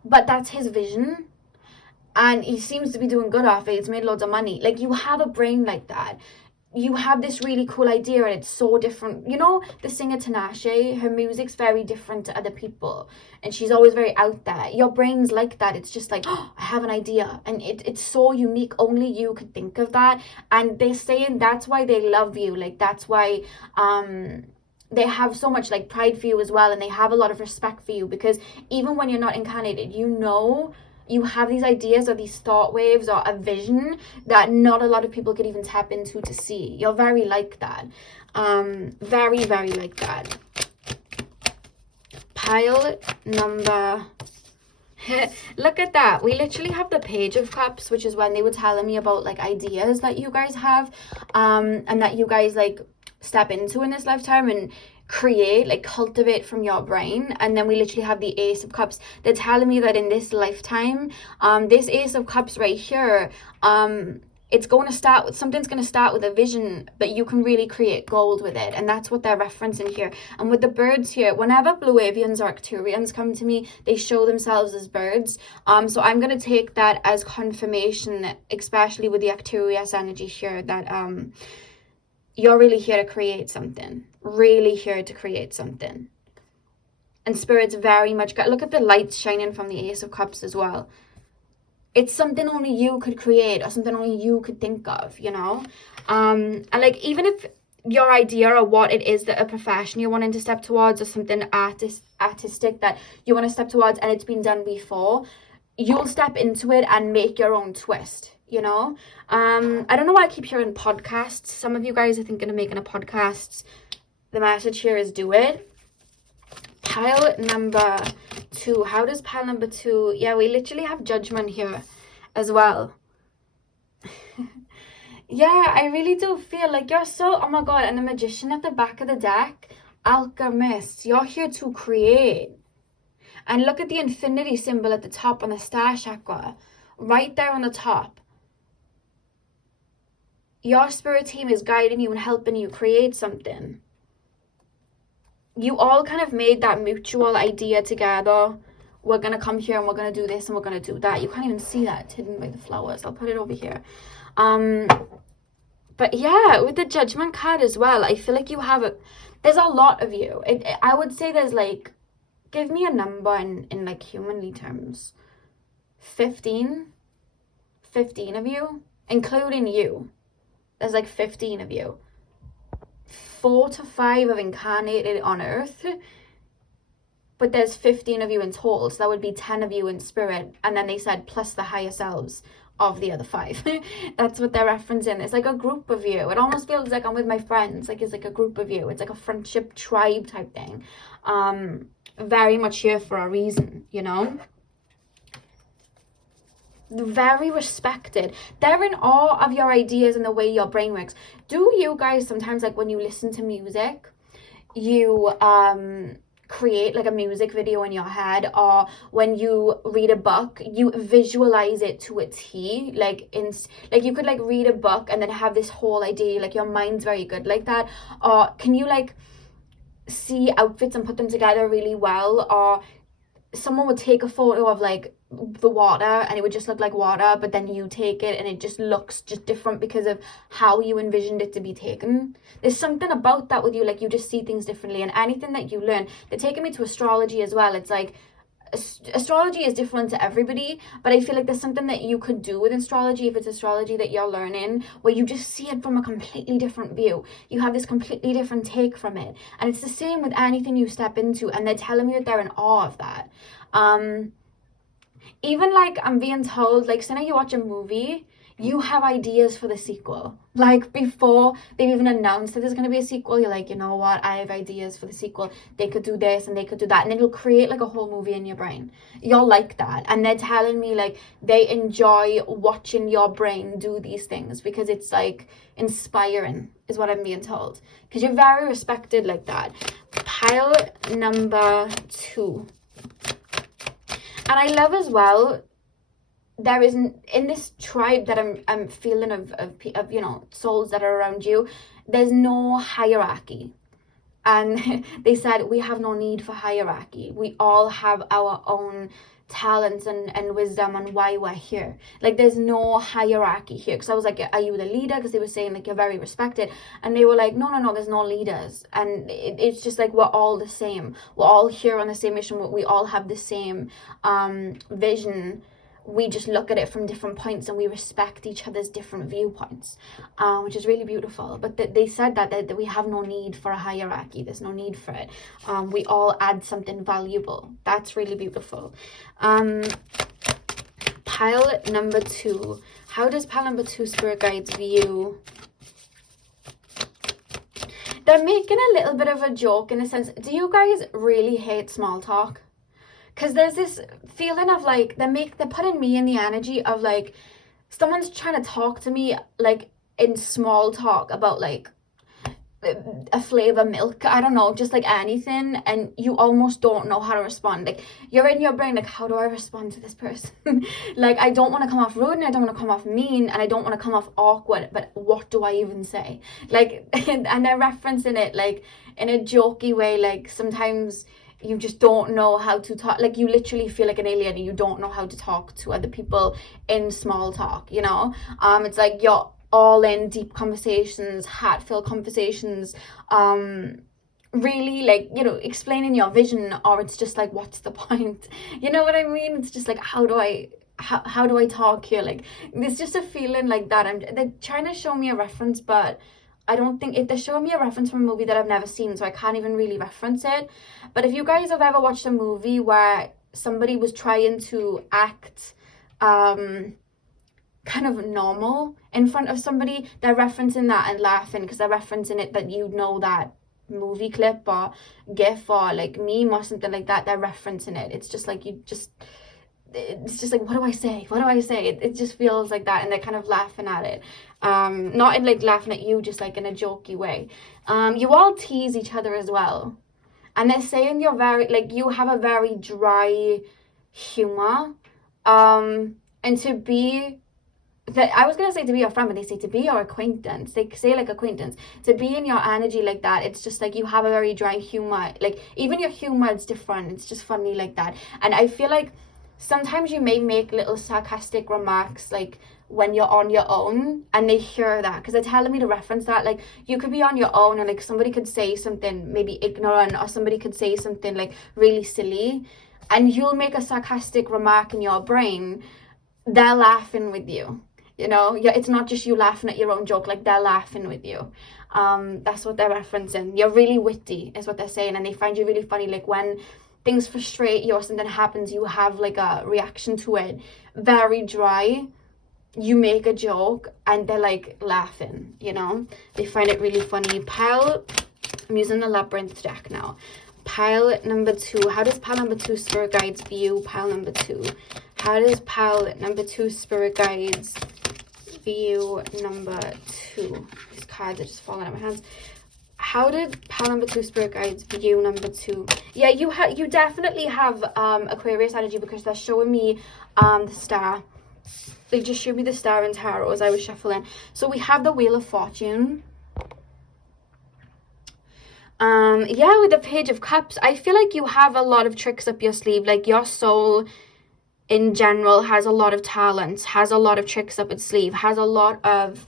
but that's his vision. And he seems to be doing good off it. He's made loads of money. Like, you have a brain like that. You have this really cool idea and it's so different. You know, the singer Tinashe, her music's very different to other people. And she's always very out there. Your brain's like that. It's just like, oh, I have an idea. And it's so unique. Only you could think of that. And they're saying that's why they love you. Like, that's why they have so much, like, pride for you as well. And they have a lot of respect for you. Because even when you're not incarnated, you know... You have these ideas or these thought waves or a vision that not a lot of people could even tap into to see. You're very like that. Very, very like that. Pile number... Look at that. We literally have the Page of Cups, which is when they were telling me about, like, ideas that you guys have and that you guys, like, step into in this lifetime and create, like, cultivate from your brain. And then we literally have the Ace of Cups. They're telling me that in this lifetime, this Ace of Cups right here, it's going to start with, something's going to start with a vision, but you can really create gold with it. And that's what they're referencing here. And with the birds here, whenever blue avians or Acturians come to me, they show themselves as birds. So I'm going to take that as confirmation, especially with the Acturius energy here, that you're really here to create something. Really here to create something. And Spirit's very much got, look at the lights shining from the Ace of Cups as well. It's something only you could create, or something only you could think of, you know? And like, even if your idea of what it is that a profession you're wanting to step towards, or something artistic that you want to step towards and it's been done before, you'll step into it and make your own twist, you know? I don't know why I keep hearing podcasts. Some of you guys are thinking of making a podcast. The message here is do it. Pile number 2. How does pile number 2? Yeah, we literally have judgment here as well. Yeah, I really do feel like you're so, oh my god, and the Magician at the back of the deck. Alchemist, you're here to create. And look at the infinity symbol at the top on the star chakra. Right there on the top. Your spirit team is guiding you and helping you create something. You all kind of made that mutual idea together. We're going to come here and we're going to do this and we're going to do that. You can't even see that. It's hidden by the flowers. I'll put it over here. But yeah, with the Judgment card as well, I feel like you have there's a lot of you. I would say there's like, give me a number in like humanly terms. 15 of you, including you. There's like 15 of you. 4 to 5 have incarnated on Earth, but there's 15 of you in total, so that would be 10 of you in spirit, and then they said plus the higher selves of the other 5. That's what they're referencing. It's like a group of you. It almost feels like I'm with my friends, like it's like a group of you. It's like a friendship tribe type thing. Very much here for a reason, you know? Very respected. They're in awe of your ideas and the way your brain works. Do you guys sometimes, like when you listen to music, you create like a music video in your head, or when you read a book, you visualize it to a T, like you could like read a book and then have this whole idea, like your mind's very good like that? Or can you like see outfits and put them together really well? Or someone would take a photo of like the water and it would just look like water, but then you take it and it just looks just different because of how you envisioned it to be taken. There's something about that with you, like you just see things differently. And anything that you learn, they're taking me to astrology as well. It's like astrology is different to everybody, but I feel like there's something that you could do with astrology, if it's astrology that you're learning, where you just see it from a completely different view. You have this completely different take from it, and it's the same with anything you step into, and they're telling me that they're in awe of that. Even like I'm being told, like say now you watch a movie, you have ideas for the sequel. Like before they've even announced that there's going to be a sequel, you're like, you know what, I have ideas for the sequel. They could do this and they could do that. And it'll create like a whole movie in your brain. You're like that. And they're telling me like they enjoy watching your brain do these things because it's like inspiring is what I'm being told. Because you're very respected like that. Pile number 2. And I love as well, there is in this tribe that I'm feeling of you know, souls that are around you, there's no hierarchy. And they said we have no need for hierarchy. We all have our own talents and wisdom and why we're here. Like there's no hierarchy here. Because I was like, are you the leader? Because they were saying like you're very respected, and they were like, no, there's no leaders. And it's just like we're all the same. We're all here on the same mission. We all have the same vision. We just look at it from different points and we respect each other's different viewpoints, which is really beautiful. But they said that we have no need for a hierarchy. There's no need for it. We all add something valuable. That's really beautiful. Pile number 2. How does pile number 2 spirit guides view? They're making a little bit of a joke in a sense. Do you guys really hate small talk? Because there's this feeling of like they're putting me in the energy of like someone's trying to talk to me like in small talk about like a flavor milk, I don't know, just like anything, and you almost don't know how to respond. Like, you're in your brain like, how do I respond to this person? Like, I don't want to come off rude, and I don't want to come off mean, and I don't want to come off awkward, but what do I even say? Like, and they're referencing it like in a jokey way, like sometimes you just don't know how to talk, like you literally feel like an alien and you don't know how to talk to other people in small talk, you know. It's like you're all in deep conversations, heartfelt conversations, really, like, you know, explaining your vision, or it's just like, what's the point? You know what I mean? It's just like, how do I talk here? Like, there's just a feeling like that. They're trying to show me a reference, but I don't think they're showing me a reference from a movie that I've never seen, so I can't even really reference it. But if you guys have ever watched a movie where somebody was trying to act kind of normal in front of somebody, they're referencing that and laughing because they're referencing it, that you know that movie clip or gif or like meme or something like that. They're referencing it. It's just like, it's just like, what do I say? It just feels like that, and they're kind of laughing at it. Not in like laughing at you, just like in a jokey way. You all tease each other as well, and they're saying you're very, like, you have a very dry humor, and to be that, I was gonna say to be your friend, but they say to be your acquaintance. They say like acquaintance. To be in your energy like that, it's just like you have a very dry humor. Like, even your humor is different. It's just funny like that. And I feel like sometimes you may make little sarcastic remarks like when you're on your own, and they hear that because they're telling me to reference that. Like, you could be on your own and like somebody could say something maybe ignorant, or somebody could say something like really silly, and you'll make a sarcastic remark in your brain. They're laughing with you. You know, yeah, it's not just you laughing at your own joke, like they're laughing with you. That's what they're referencing. You're really witty is what they're saying, and they find you really funny. Like, when things frustrate you or something happens, you have like a reaction to it, very dry. You make a joke and they're like laughing, you know. They find it really funny. Pile, I'm using the Labyrinth deck now. Pile number 2. How does pile number 2 spirit guides view pile number 2? How does pile number 2 spirit guides view number 2? These cards are just falling out of my hands. How did pile number 2 spirit guides view number 2? Yeah, you definitely have Aquarius energy, because they're showing me the star. They just showed me the star and tarot as I was shuffling. So we have the Wheel of Fortune. Yeah, with the Page of Cups, I feel like you have a lot of tricks up your sleeve. Like, your soul in general has a lot of talents, has a lot of tricks up its sleeve, has a lot of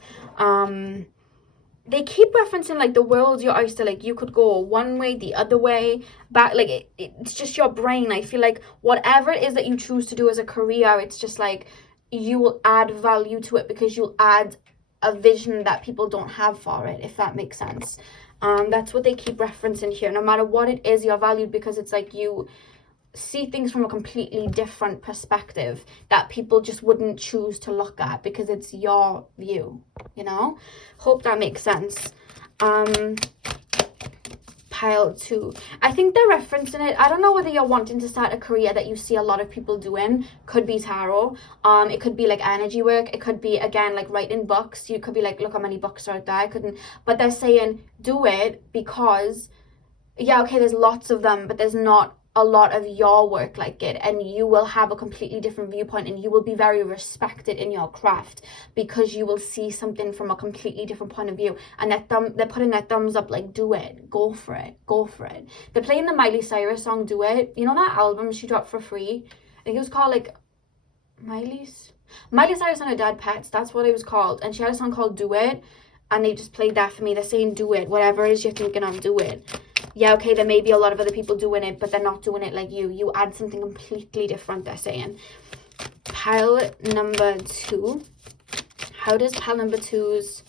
they keep referencing like the world's your oyster. Like, you could go one way, the other way, back. Like, it's just your brain. I feel like whatever it is that you choose to do as a career, it's just like you will add value to it because you'll add a vision that people don't have for it, if that makes sense. That's what they keep referencing here. No matter what it is, you're valued because it's like you see things from a completely different perspective that people just wouldn't choose to look at because it's your view, you know. Hope that makes sense. Pile 2, I think they're referencing it. I don't know whether you're wanting to start a career that you see a lot of people doing. Could be tarot, it could be like energy work, it could be, again, like writing books. You could be like, look how many books are out there. I couldn't, but they're saying do it because, yeah, okay, there's lots of them, but there's not a lot of your work like it, and you will have a completely different viewpoint, and you will be very respected in your craft because you will see something from a completely different point of view. And they're putting their thumbs up, like, do it, go for it. They're playing the Miley Cyrus song Do It. You know that album she dropped for free? I think it was called like Miley Cyrus and Her Dad Pets. That's what it was called, and she had a song called Do It, and they just played that for me. They're saying do it, whatever it is you're thinking of, do it. Yeah, okay, there may be a lot of other people doing it, but they're not doing it like you. You add something completely different, they're saying. Pile number 2. How does pile number 2's...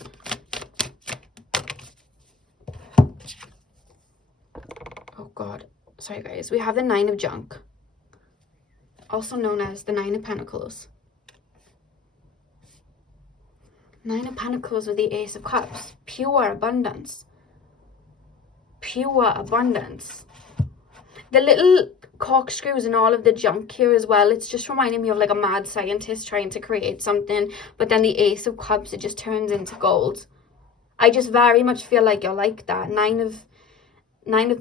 Oh, God. Sorry, guys. We have the 9 of Junk, also known as the 9 of Pentacles. 9 of Pentacles with the Ace of Cups. Pure abundance. Pure abundance. The little corkscrews and all of the junk here as well, it's just reminding me of like a mad scientist trying to create something, but then the Ace of Cups, it just turns into gold. I just very much feel like you're like that. Nine of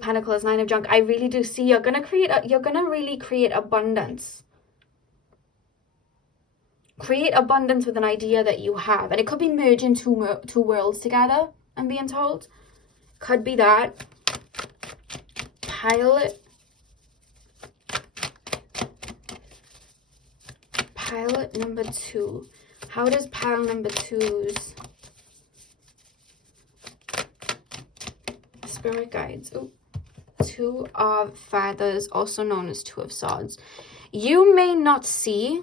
Pentacles, Nine of Junk. I really do see you're gonna really create abundance. Create abundance with an idea that you have, and it could be merging two worlds together. I'm being told, could be that. Pile number 2. How does pile number 2's spirit guides? Ooh. 2 of Feathers, also known as 2 of Swords. You may not see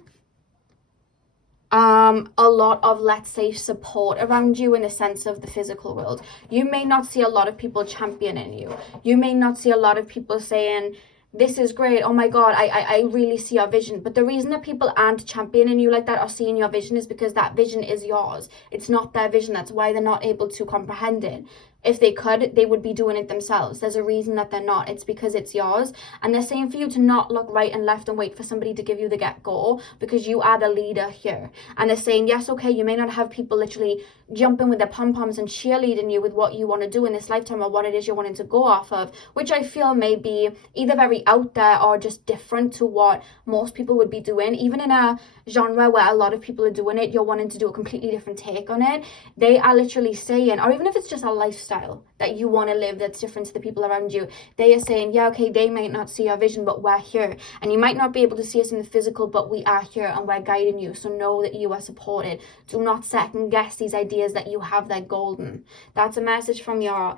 a lot of, let's say, support around you in the sense of the physical world. You may not see a lot of people championing you. You may not see a lot of people saying, this is great, oh my god, I really see your vision. But the reason that people aren't championing you like that or seeing your vision is because that vision is yours. It's not their vision. That's why they're not able to comprehend it. If they could, they would be doing it themselves. There's a reason that they're not. It's because it's yours. And they're saying for you to not look right and left and wait for somebody to give you the get-go, because you are the leader here. And they're saying, yes, okay, you may not have people literally jumping with their pom-poms and cheerleading you with what you want to do in this lifetime or what it is you're wanting to go off of, which I feel may be either very out there or just different to what most people would be doing. Even in a genre where a lot of people are doing it, you're wanting to do a completely different take on it. They are literally saying, or even if it's just a lifestyle that you want to live that's different to the people around you, they are saying, yeah, okay, they might not see our vision, but we're here. And you might not be able to see us in the physical, but we are here and we're guiding you. So know that you are supported. Do not second guess these ideas that you have. They're golden. That's a message from your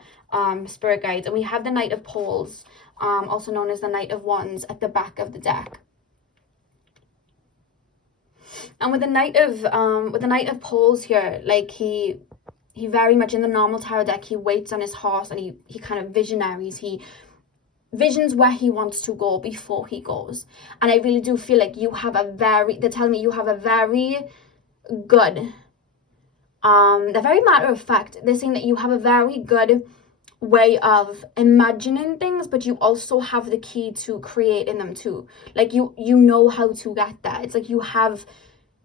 spirit guides. And we have the Knight of Poles, also known as the Knight of Wands, at the back of the deck. And with the Knight of Poles here, like he very much, in the normal tarot deck, he waits on his horse and he kind of visionaries. He visions where he wants to go before he goes. And I really do feel like you have they're telling me you have a very good, they're very matter of fact. They're saying that you have a very good way of imagining things, but you also have the key to creating them too. Like you know how to get there. It's like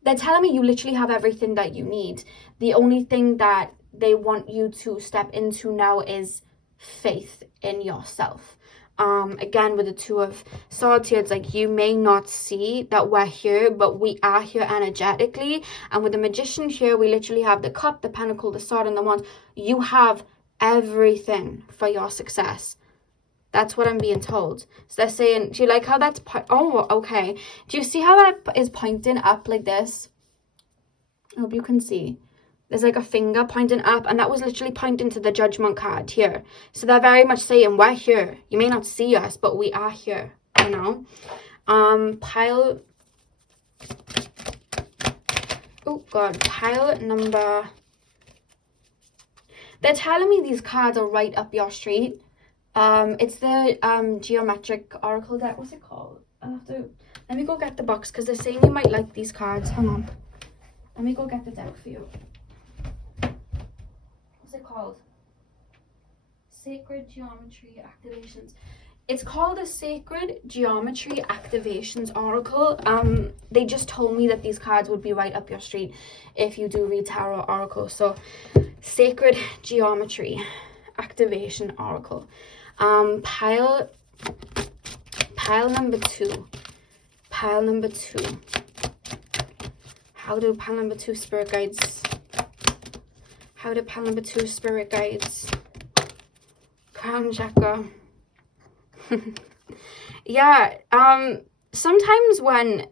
they're telling me you literally have everything that you need. The only thing that they want you to step into now is faith in yourself. Again, with the Two of Swords here, it's like you may not see that we're here, but we are here energetically. And with the Magician here, we literally have the Cup, the Pentacle, the Sword, and the Wand. You have everything for your success. That's what I'm being told. So they're saying, do you like how that's... Oh, okay. Do you see how that is pointing up like this? I hope you can see. There's like a finger pointing up, and that was literally pointing to the Judgment card here. So they're very much saying, we're here. You may not see us, but we are here, you know? Pile... Oh, God. Pile number... They're telling me these cards are right up your street. It's the Geometric Oracle deck. What's it called? Let me go get the box, because they're saying you might like these cards. Hang on. Let me go get the deck for you. What's it called? Sacred Geometry Activations. It's called a Sacred Geometry Activations Oracle. They just told me that these cards would be right up your street if you do read Tarot Oracle. So, Sacred Geometry Activation Oracle. Pile number 2. Pile number 2. How do pile number 2 spirit guides? How do pile number 2 spirit guides? Crown chakra. Yeah, sometimes when,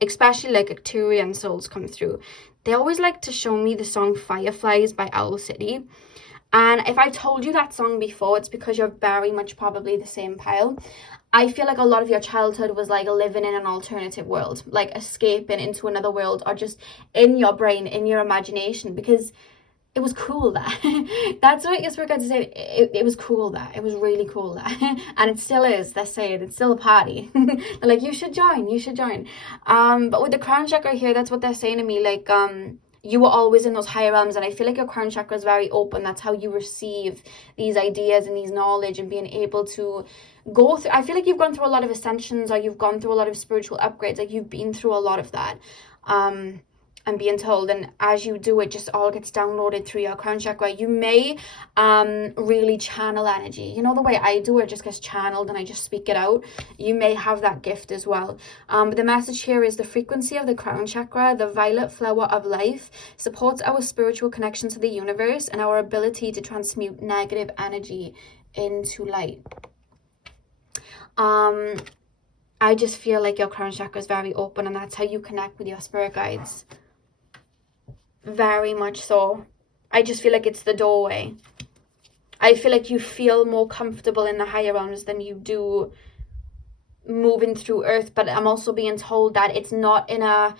especially like Acturian souls come through, they always like to show me the song Fireflies by Owl City. And if I told you that song before, it's because you're very much probably the same pile. I feel like a lot of your childhood was like living in an alternative world, like escaping into another world, or just in your brain, in your imagination, because it was cool there. That's what your spirit guides say. It was cool there. It was really cool there. And it still is. They're saying it's still a party. They're like, you should join. You should join. But with the crown chakra here, that's what they're saying to me. Like, you were always in those higher realms, and I feel like your crown chakra is very open. That's how you receive these ideas and these knowledge, and being able to go through. I feel like you've gone through a lot of ascensions, or you've gone through a lot of spiritual upgrades. Like, you've been through a lot of that. And I'm being told, and as you do it, just all gets downloaded through your crown chakra. You may really channel energy. You know, the way I do it just gets channeled and I just speak it out. You may have that gift as well. But the message here is the frequency of the crown chakra, the violet flower of life, supports our spiritual connection to the universe and our ability to transmute negative energy into light. I just feel like your crown chakra is very open, and that's how you connect with your spirit guides. Very much so. I just feel like it's the doorway. I feel like you feel more comfortable in the higher realms than you do moving through earth, but I'm also being told that it's not in a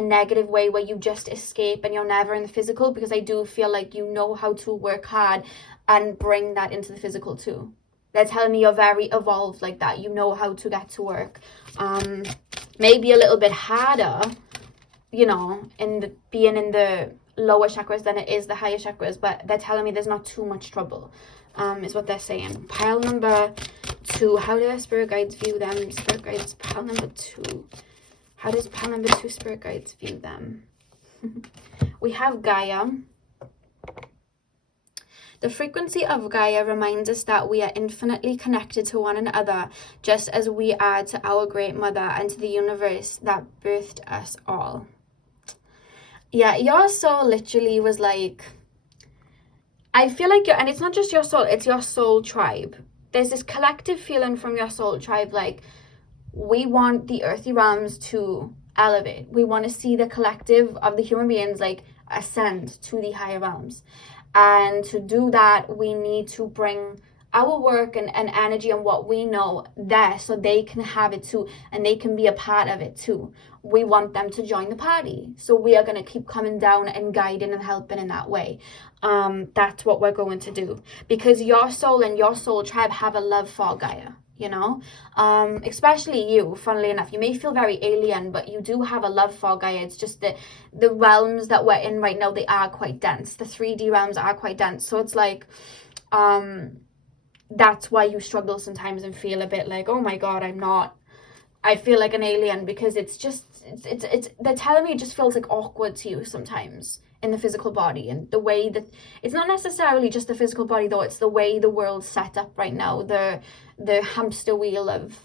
negative way where you just escape and you're never in the physical, because I do feel like you know how to work hard and bring that into the physical too. They're telling me you're very evolved like that. You know how to get to work. Maybe a little bit harder, you know, being in the lower chakras than it is the higher chakras, but they're telling me there's not too much trouble, is what they're saying. Pile number 2, how do our spirit guides view them? Spirit guides, pile number 2. How does pile number 2 spirit guides view them? We have Gaia. The frequency of Gaia reminds us that we are infinitely connected to one another, just as we are to our great mother and to the universe that birthed us all. Yeah, your soul literally was like, I feel like and it's not just your soul, it's your soul tribe. There's this collective feeling from your soul tribe, like, we want the earthy realms to elevate. We want to see the collective of the human beings, like, ascend to the higher realms. And to do that, we need to bring our work and energy and what we know there so they can have it too, and they can be a part of it too. We want them to join the party. So we are going to keep coming down and guiding and helping in that way. That's what we're going to do. Because your soul and your soul tribe have a love for Gaia, you know? Especially you, funnily enough. You may feel very alien, but you do have a love for Gaia. It's just that the realms that we're in right now, they are quite dense. The 3D realms are quite dense. So it's like, that's why you struggle sometimes and feel a bit like, oh my God, I feel like an alien, because it's just, it's they're telling me it just feels like awkward to you sometimes in the physical body, and the way that, it's not necessarily just the physical body though, it's the way the world's set up right now, the hamster wheel of,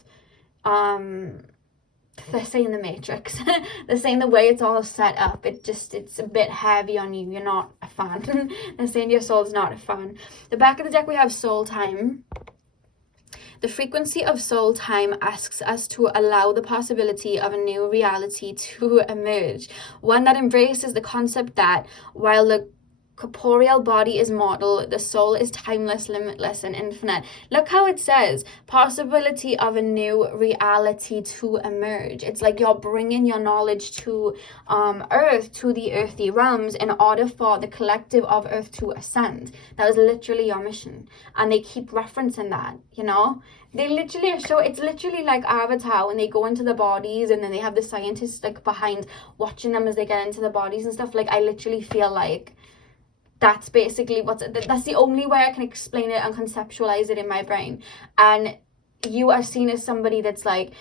they're saying the Matrix, they're saying the way it's all set up, it's a bit heavy on you, you're not a fan. They're saying your soul's not a fan. The back of the deck we have soul time. The frequency of soul time asks us to allow the possibility of a new reality to emerge, one that embraces the concept that while the corporeal body is mortal, the soul is timeless, limitless, and infinite. Look how it says, possibility of a new reality to emerge. It's like you're bringing your knowledge to Earth, to the earthy realms, in order for the collective of Earth to ascend. That was literally your mission. And they keep referencing that, you know? They literally it's literally like Avatar, when they go into the bodies and then they have the scientists like behind watching them as they get into the bodies and stuff. Like, I literally feel like that's basically that's the only way I can explain it and conceptualize it in my brain. And you are seen as somebody that's like,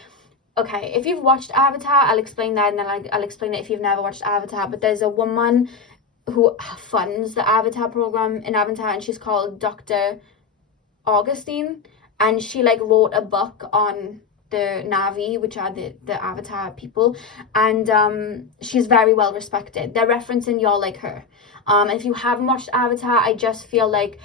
okay, if you've watched Avatar, I'll explain that, and then I'll explain it if you've never watched Avatar. But there's a woman who funds the Avatar program in Avatar, and she's called Dr. Augustine, and she like wrote a book on the Na'vi, which are the Avatar people, and she's very well respected. They're referencing you're like her. If you haven't watched Avatar, I just feel like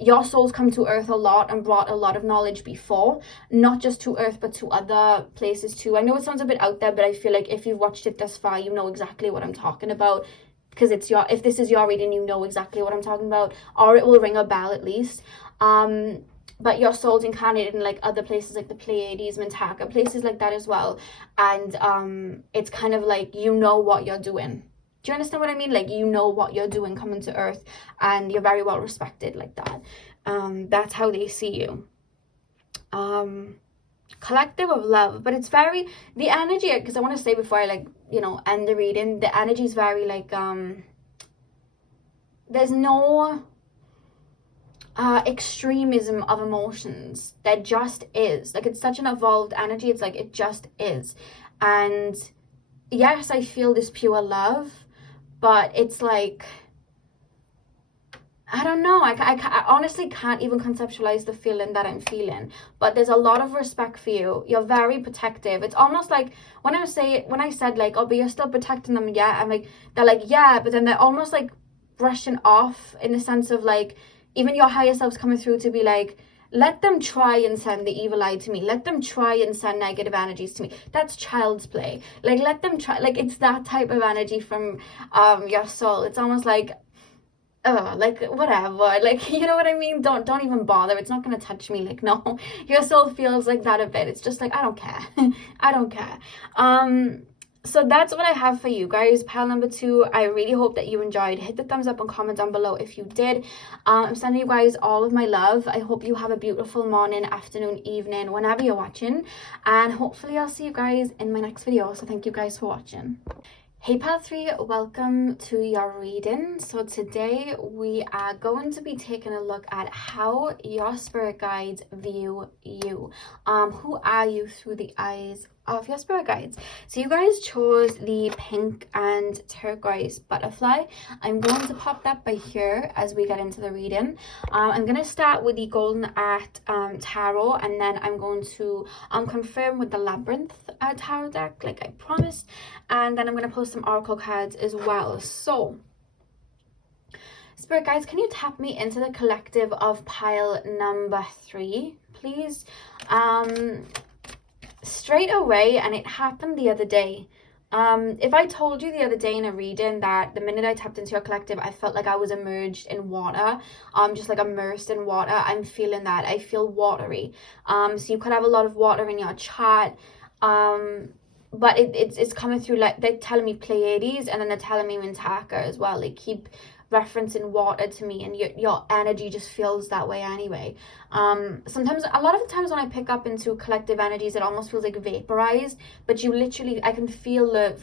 your soul's come to Earth a lot and brought a lot of knowledge before, not just to Earth but to other places too. I know it sounds a bit out there, but I feel like if you've watched it thus far, you know exactly what I'm talking about, because if this is your reading, you know exactly what I'm talking about, or it will ring a bell at least. But your soul's incarnated in like other places like the Pleiades, Mintaka, places like that as well. And it's kind of like, you know what you're doing. Do you understand what I mean? Like, you know what you're doing coming to Earth, and you're very well respected like that. That's how they see you. Collective of love, but it's very, the energy, because I want to say before I like, you know, end the reading, the energy is very like, there's no extremism of emotions. There just is. Like, it's such an evolved energy. It's like, it just is. And yes, I feel this pure love, but it's like, I don't know. I honestly can't even conceptualize the feeling that I'm feeling. But there's a lot of respect for you. You're very protective. It's almost like when I said like, oh, but you're still protecting them, yeah. I'm like, they're like, yeah, but then they're almost like brushing off in the sense of like, even your higher self's coming through to be like, let them try and send the evil eye to me. Let them try and send negative energies to me. That's child's play. Like, let them try. Like, it's that type of energy from your soul. It's almost like, oh, like whatever, like, you know what I mean? Don't even bother. It's not gonna touch me. Like, no, your soul feels like that a bit. It's just like, I don't care. I don't care. So that's what I have for you guys. Pile number 2. I really hope that you enjoyed. Hit the thumbs up and comment down below if you did. I'm sending you guys all of my love. I hope you have a beautiful morning, afternoon, evening, whenever you're watching, and hopefully I'll see you guys in my next video. So thank you guys for watching. Hey Pile 3, welcome to your reading. So today we are going to be taking a look at how your spirit guides view you. Who are you through the eyes of your spirit guides? So you guys chose the pink and turquoise butterfly. I'm going to pop that by here as we get into the reading. I'm going to start with the golden art tarot, and then I'm going to confirm with the labyrinth tarot deck like I promised, and then I'm going to post some oracle cards as well. So spirit guides, can you tap me into the collective of pile number 3 please? Straight away, and it happened the other day. If I told you the other day in a reading that the minute I tapped into your collective, I felt like I was immersed in water, just like immersed in water, I'm feeling that. I feel watery. So you could have a lot of water in your chart, but it's coming through, like they're telling me Pleiades, and then they're telling me Mintaka as well. They keep referencing water to me, and your energy just feels that way anyway. Sometimes, a lot of the times when I pick up into collective energies, it almost feels like vaporized, but you literally, I can feel the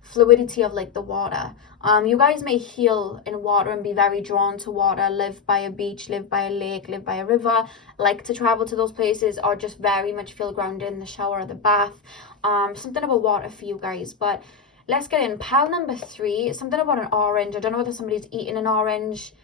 fluidity of like the water. You guys may heal in water and be very drawn to water, live by a beach, live by a lake, live by a river, like to travel to those places, or just very much feel grounded in the shower or the bath. Something about water for you guys. But let's get in. Pile number 3, something about an orange. I don't know whether somebody's eating an orange,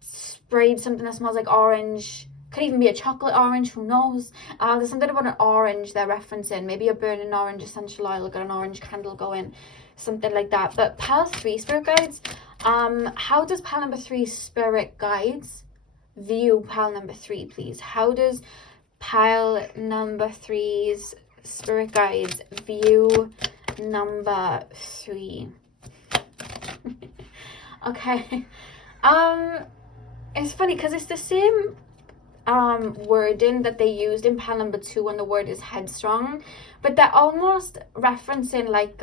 sprayed something that smells like orange. Could even be a chocolate orange, who knows? There's something about an orange they're referencing. Maybe a burning orange essential oil, got an orange candle going, something like that. But pile 3, spirit guides, how does pile number 3 spirit guides view pile number 3, please? How does pile number 3's spirit guides view number 3? Okay. It's funny because it's the same wording that they used in pile number 2 when the word is headstrong, but they're almost referencing like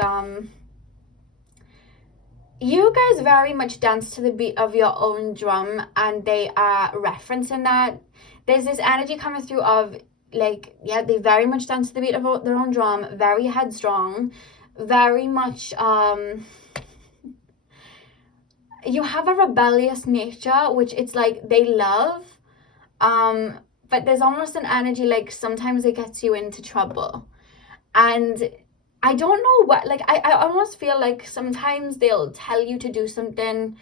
you guys very much dance to the beat of your own drum, and they are referencing that. There's this energy coming through of like, yeah, they very much dance to the beat of their own drum, very headstrong, very much you have a rebellious nature, which it's like they love, but there's almost an energy like sometimes it gets you into trouble. And I don't know what, like I almost feel like sometimes they'll tell you to do something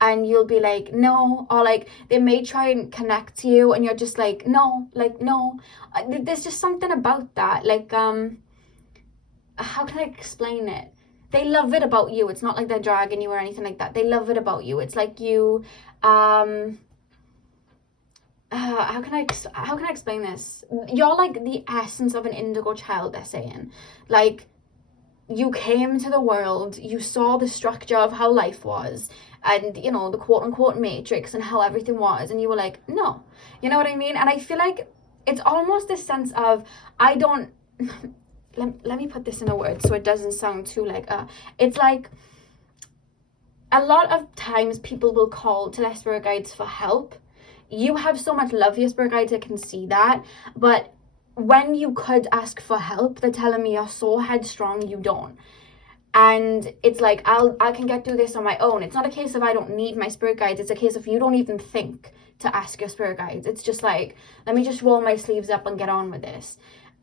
and you'll be like, no, or like they may try and connect to you and you're just like, no, like, no. There's just something about that, like how can I explain it? They love it about you. It's not like they're dragging you or anything like that. They love it about you. It's like you how can I explain this? You're like the essence of an indigo child, they're saying. Like, you came to the world, you saw the structure of how life was, and you know, the quote-unquote matrix and how everything was, and you were like, no. You know what I mean? And I feel like it's almost this sense of, I don't let me put this in a word so it doesn't sound too like it's like a lot of times people will call to their spirit guides for help. You have so much love for your spirit guides, I can see that, but when you could ask for help, they're telling me you're so headstrong, you don't. And it's like, I can get through this on my own. It's not a case of I don't need my spirit guides. It's a case of you don't even think to ask your spirit guides. It's just like, let me just roll my sleeves up and get on with this.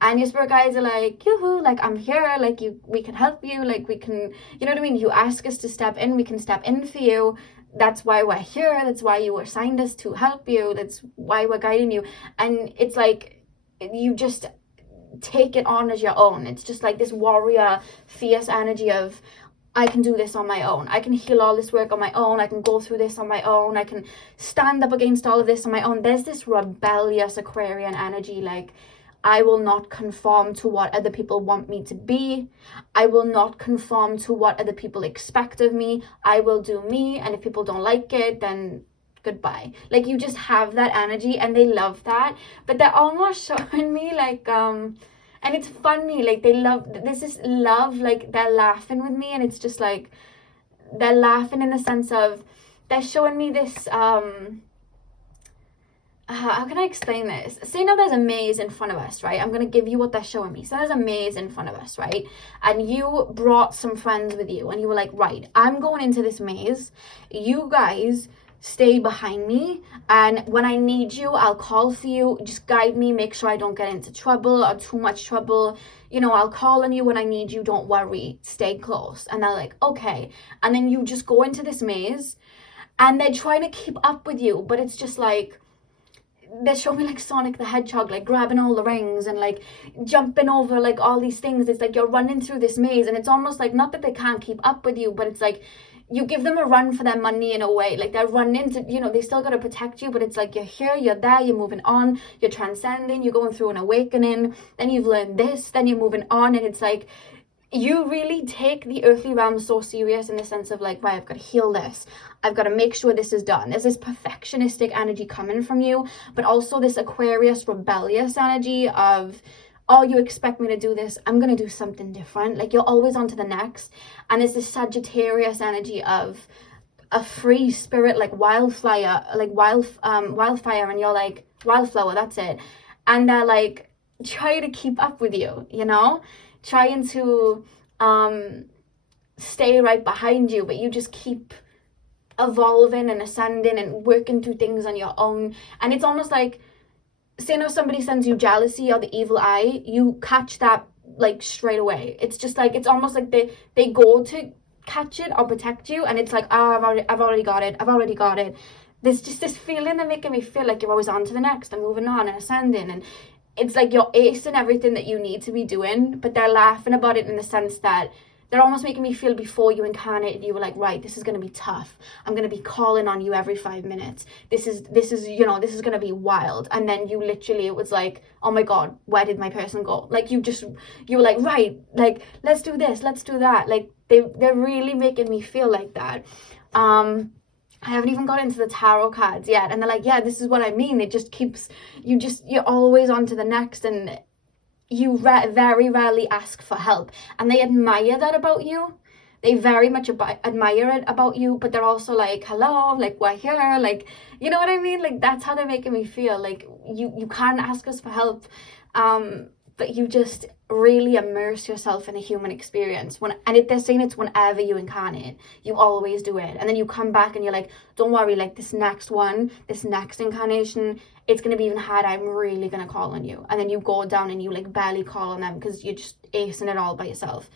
And your spirit guides are like, yoo-hoo, like, I'm here, like, we can help you, like, we can, you know what I mean? You ask us to step in, we can step in for you. That's why we're here. That's why you assigned us to help you. That's why we're guiding you. And it's like, you just take it on as your own. It's just like this warrior, fierce energy of, I can do this on my own. I can heal all this work on my own. I can go through this on my own. I can stand up against all of this on my own. There's this rebellious Aquarian energy, like, I will not conform to what other people want me to be. I will not conform to what other people expect of me. I will do me, and if people don't like it, then goodbye. Like, you just have that energy, and they love that. But they're almost showing me, like, and it's funny, like, they love, this is love, like, they're laughing with me, and it's just like, they're laughing in the sense of, they're showing me this, how can I explain this? Say now there's a maze in front of us, right? I'm going to give you what they're showing me. So there's a maze in front of us, right? And you brought some friends with you, and you were like, right, I'm going into this maze. You guys stay behind me, and when I need you, I'll call for you. Just guide me, make sure I don't get into trouble or too much trouble. You know, I'll call on you when I need you. Don't worry, stay close. And they're like, okay. And then you just go into this maze, and they're trying to keep up with you, but it's just like, they're showing me like Sonic the Hedgehog, like grabbing all the rings and like jumping over like all these things. It's like you're running through this maze, and it's almost like, not that they can't keep up with you, but it's like you give them a run for their money in a way. Like, they're running to, you know, they still got to protect you, but it's like, you're here, you're there, you're moving on, you're transcending, you're going through an awakening, then you've learned this, then you're moving on. And it's like, you really take the earthly realm so serious in the sense of like, right, I've got to heal this. I've got to make sure this is done. There's this perfectionistic energy coming from you, but also this Aquarius rebellious energy of, oh, you expect me to do this, I'm going to do something different. Like, you're always on to the next. And there's this Sagittarius energy of a free spirit, like wildfire, like wildfire, and you're like, wildflower, that's it. And they're like, trying to keep up with you, you know? Trying to stay right behind you, but you just keep evolving and ascending and working through things on your own. And it's almost like, say now somebody sends you jealousy or the evil eye, you catch that like straight away. It's just like, it's almost like they go to catch it or protect you, and it's like, oh, I've already got it. There's just this feeling that making me feel like you're always on to the next and moving on and ascending, and it's like you're acing everything that you need to be doing, but they're laughing about it in the sense that they're almost making me feel, before you incarnated, you were like, right, this is going to be tough. I'm going to be calling on you every 5 minutes. This is, you know, this is going to be wild. And then you literally, it was like, oh my God, where did my person go? Like, you were like, right, like, let's do this, let's do that. Like, they're really making me feel like that. I haven't even got into the tarot cards yet. And they're like, yeah, this is what I mean. It just keeps, you're always on to the next, and you very rarely ask for help. And they admire that about you. They very much admire it about you, but they're also like, hello, like, we're here. Like, you know what I mean? Like, that's how they're making me feel. Like, you can't ask us for help. But you just really immerse yourself in the human experience. They're saying it's whenever you incarnate, you always do it. And then you come back and you're like, don't worry, like, this next incarnation, it's going to be even harder. I'm really going to call on you. And then you go down and you like barely call on them because you're just acing it all by yourself.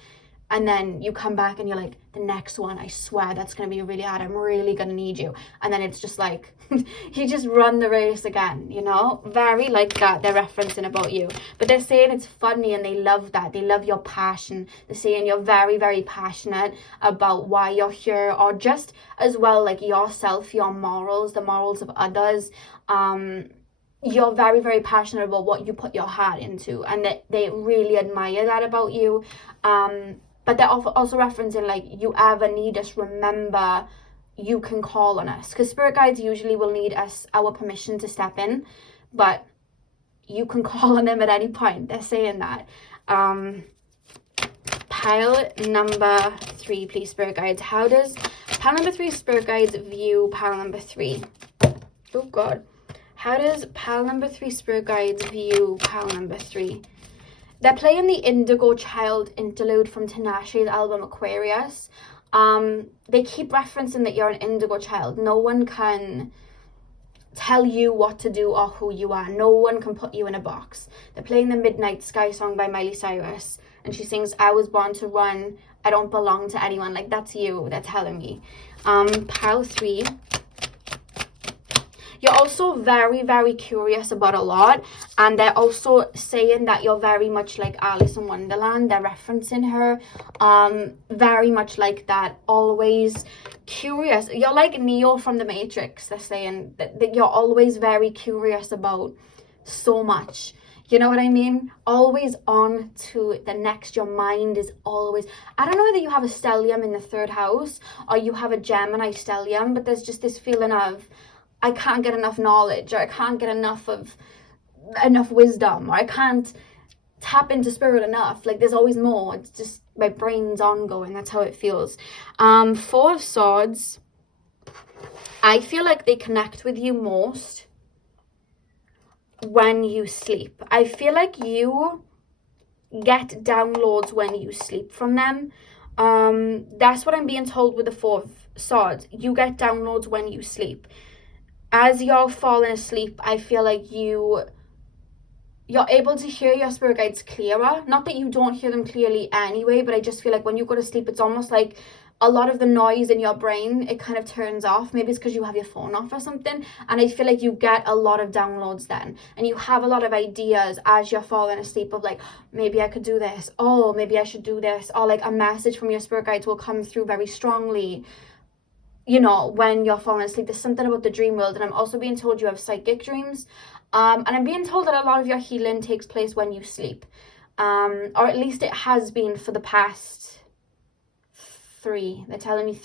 And then you come back and you're like, the next one, I swear that's going to be really hard. I'm really going to need you. And then it's just like, you just run the race again, you know? Very like that, they're referencing about you. But they're saying it's funny, and they love that. They love your passion. They're saying you're very, very passionate about why you're here, or just as well, like, yourself, your morals, the morals of others. You're very, very passionate about what you put your heart into, and they really admire that about you. But they're also referencing, like, you ever need us, remember, you can call on us. Because spirit guides usually will need our permission to step in, but you can call on them at any point. They're saying that. Pile number 3, please, spirit guides. How does pile number 3 spirit guides view pile number 3? Oh, God. How does pile number 3 spirit guides view pile number 3? They're playing the Indigo Child interlude from Tinashe's album Aquarius. They keep referencing that you're an Indigo Child. No one can tell you what to do or who you are. No one can put you in a box. They're playing the Midnight Sky song by Miley Cyrus, and she sings, I was born to run, I don't belong to anyone. Like, that's you, they're telling me. Pile 3. You're also very, very curious about a lot, and they're also saying that you're very much like Alice in Wonderland. They're referencing her, very much like that, always curious. You're like Neo from the Matrix. They're saying that you're always very curious about so much. You know what I mean? Always on to the next. Your mind is always, I don't know whether you have a stellium in the 3rd house or you have a Gemini stellium, but there's just this feeling of, I can't get enough knowledge, or I can't get enough wisdom, or I can't tap into spirit enough. Like, there's always more. It's just my brain's ongoing. That's how it feels. 4 of Swords. I feel like they connect with you most when you sleep. I feel like you get downloads when you sleep from them. That's what I'm being told with the 4 of Swords. You get downloads when you sleep. As you're falling asleep, I feel like you're able to hear your spirit guides clearer. Not that you don't hear them clearly anyway, but I just feel like when you go to sleep, it's almost like a lot of the noise in your brain, it kind of turns off. Maybe it's because you have your phone off or something. And I feel like you get a lot of downloads then. And you have a lot of ideas as you're falling asleep of like, maybe I could do this. Oh, maybe I should do this. Or like a message from your spirit guides will come through very strongly. You know, when you're falling asleep. There's something about the dream world. And I'm also being told you have psychic dreams. And I'm being told that a lot of your healing takes place when you sleep. Or at least it has been for the past 3. They're telling me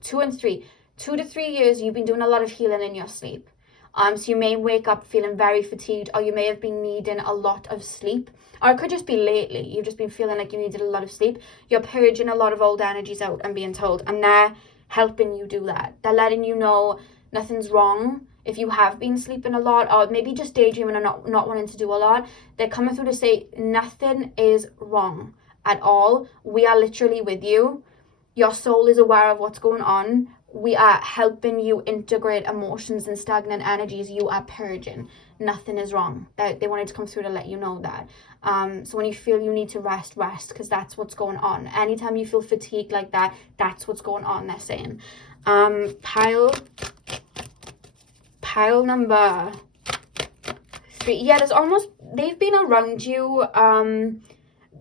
2 and 3. 2 to 3 years you've been doing a lot of healing in your sleep. So you may wake up feeling very fatigued, or you may have been needing a lot of sleep. Or it could just be lately. You've just been feeling like you needed a lot of sleep. You're purging a lot of old energies out, I'm being told. And they're helping you do that. They're letting you know nothing's wrong if you have been sleeping a lot, or maybe just daydreaming and not wanting to do a lot. They're coming through to say nothing is wrong at all. We are literally with you. Your soul is aware of what's going on. We are helping you integrate emotions and stagnant energies. You are purging. Nothing is wrong. They wanted to come through to let you know that. So when you feel you need to rest, because that's what's going on. Anytime you feel fatigued like that, that's what's going on, they're saying. Pile number 3. Yeah, they've been around you.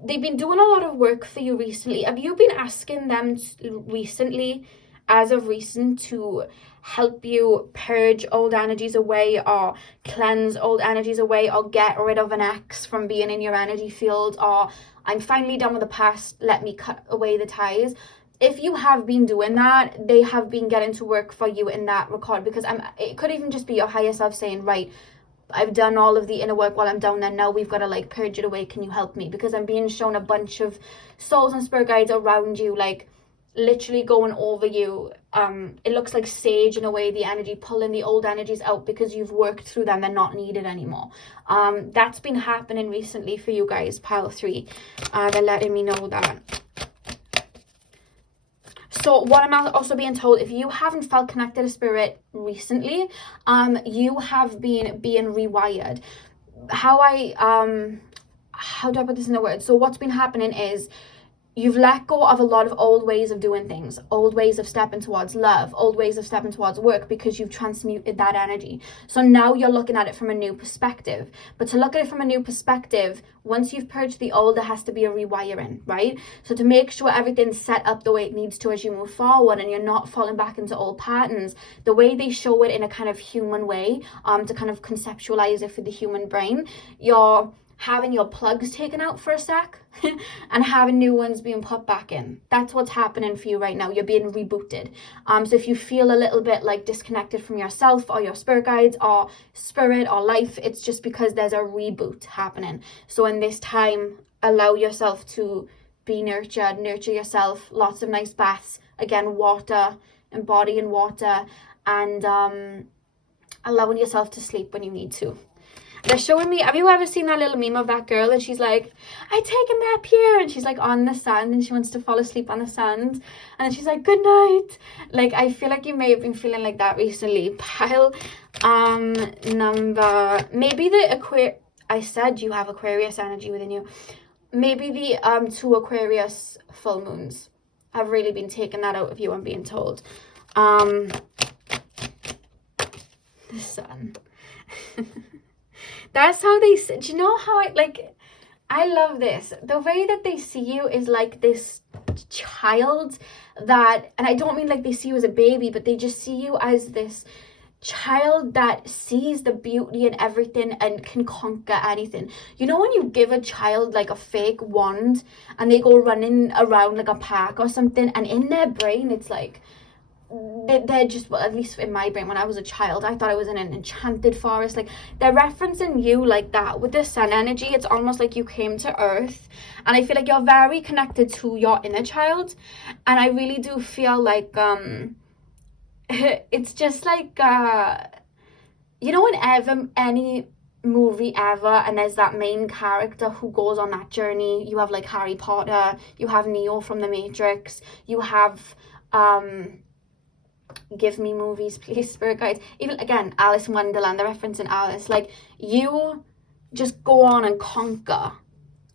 They've been doing a lot of work for you recently. Have you been asking them recently, as of recent, to help you purge old energies away, or cleanse old energies away, or get rid of an ex from being in your energy field, or I'm finally done with the past, let me cut away the ties? If you have been doing that, they have been getting to work for you in that regard, because it could even just be your higher self saying, right, I've done all of the inner work while I'm down there. Now we've got to like purge it away. Can you help me? Because I'm being shown a bunch of souls and spirit guides around you, like literally going over you. It looks like sage in a way, the energy, pulling the old energies out because you've worked through them. They're not needed anymore. That's been happening recently for you guys, pile 3. They're letting me know that. So what I'm also being told, if you haven't felt connected to spirit recently, you have been being rewired. How do I put this in a word? So what's been happening is you've let go of a lot of old ways of doing things, old ways of stepping towards love, old ways of stepping towards work, because you've transmuted that energy. So now you're looking at it from a new perspective. But to look at it from a new perspective, once you've purged the old, there has to be a rewiring, right? So to make sure everything's set up the way it needs to as you move forward and you're not falling back into old patterns, the way they show it in a kind of human way, to kind of conceptualize it for the human brain, you're having your plugs taken out for a sec and having new ones being put back in. That's what's happening for you right now. You're being rebooted. So if you feel a little bit like disconnected from yourself or your spirit guides or spirit or life, it's just because there's a reboot happening. So in this time, allow yourself to be nurtured, nurture yourself, lots of nice baths, again, water, embodying water, and allowing yourself to sleep when you need to. They're showing me, have you ever seen that little meme of that girl and she's like, I take a nap here, and she's like on the sand and she wants to fall asleep on the sand, and then she's like, good night. Like, I feel like you may have been feeling like that recently. Pile Maybe the I said you have Aquarius energy within you. Maybe the 2 Aquarius full moons have really been taking that out of you, I'm being told. The sun. That's how they, do you know how I love this. The way that they see you is like this child that, and I don't mean like they see you as a baby, but they just see you as this child that sees the beauty in everything and can conquer anything. You know when you give a child like a fake wand and they go running around like a park or something, and in their brain it's like they're just, well, at least in my brain when I was a child, I thought I was in an enchanted forest. Like, they're referencing you like that with the sun energy. It's almost like you came to earth, and I feel like you're very connected to your inner child, and I really do feel like it's just like you know, whenever any movie ever and there's that main character who goes on that journey, you have like Harry Potter, you have Neo from the Matrix, you have give me movies please, spirit guides, even again Alice in Wonderland, they're referencing Alice. Like, you just go on and conquer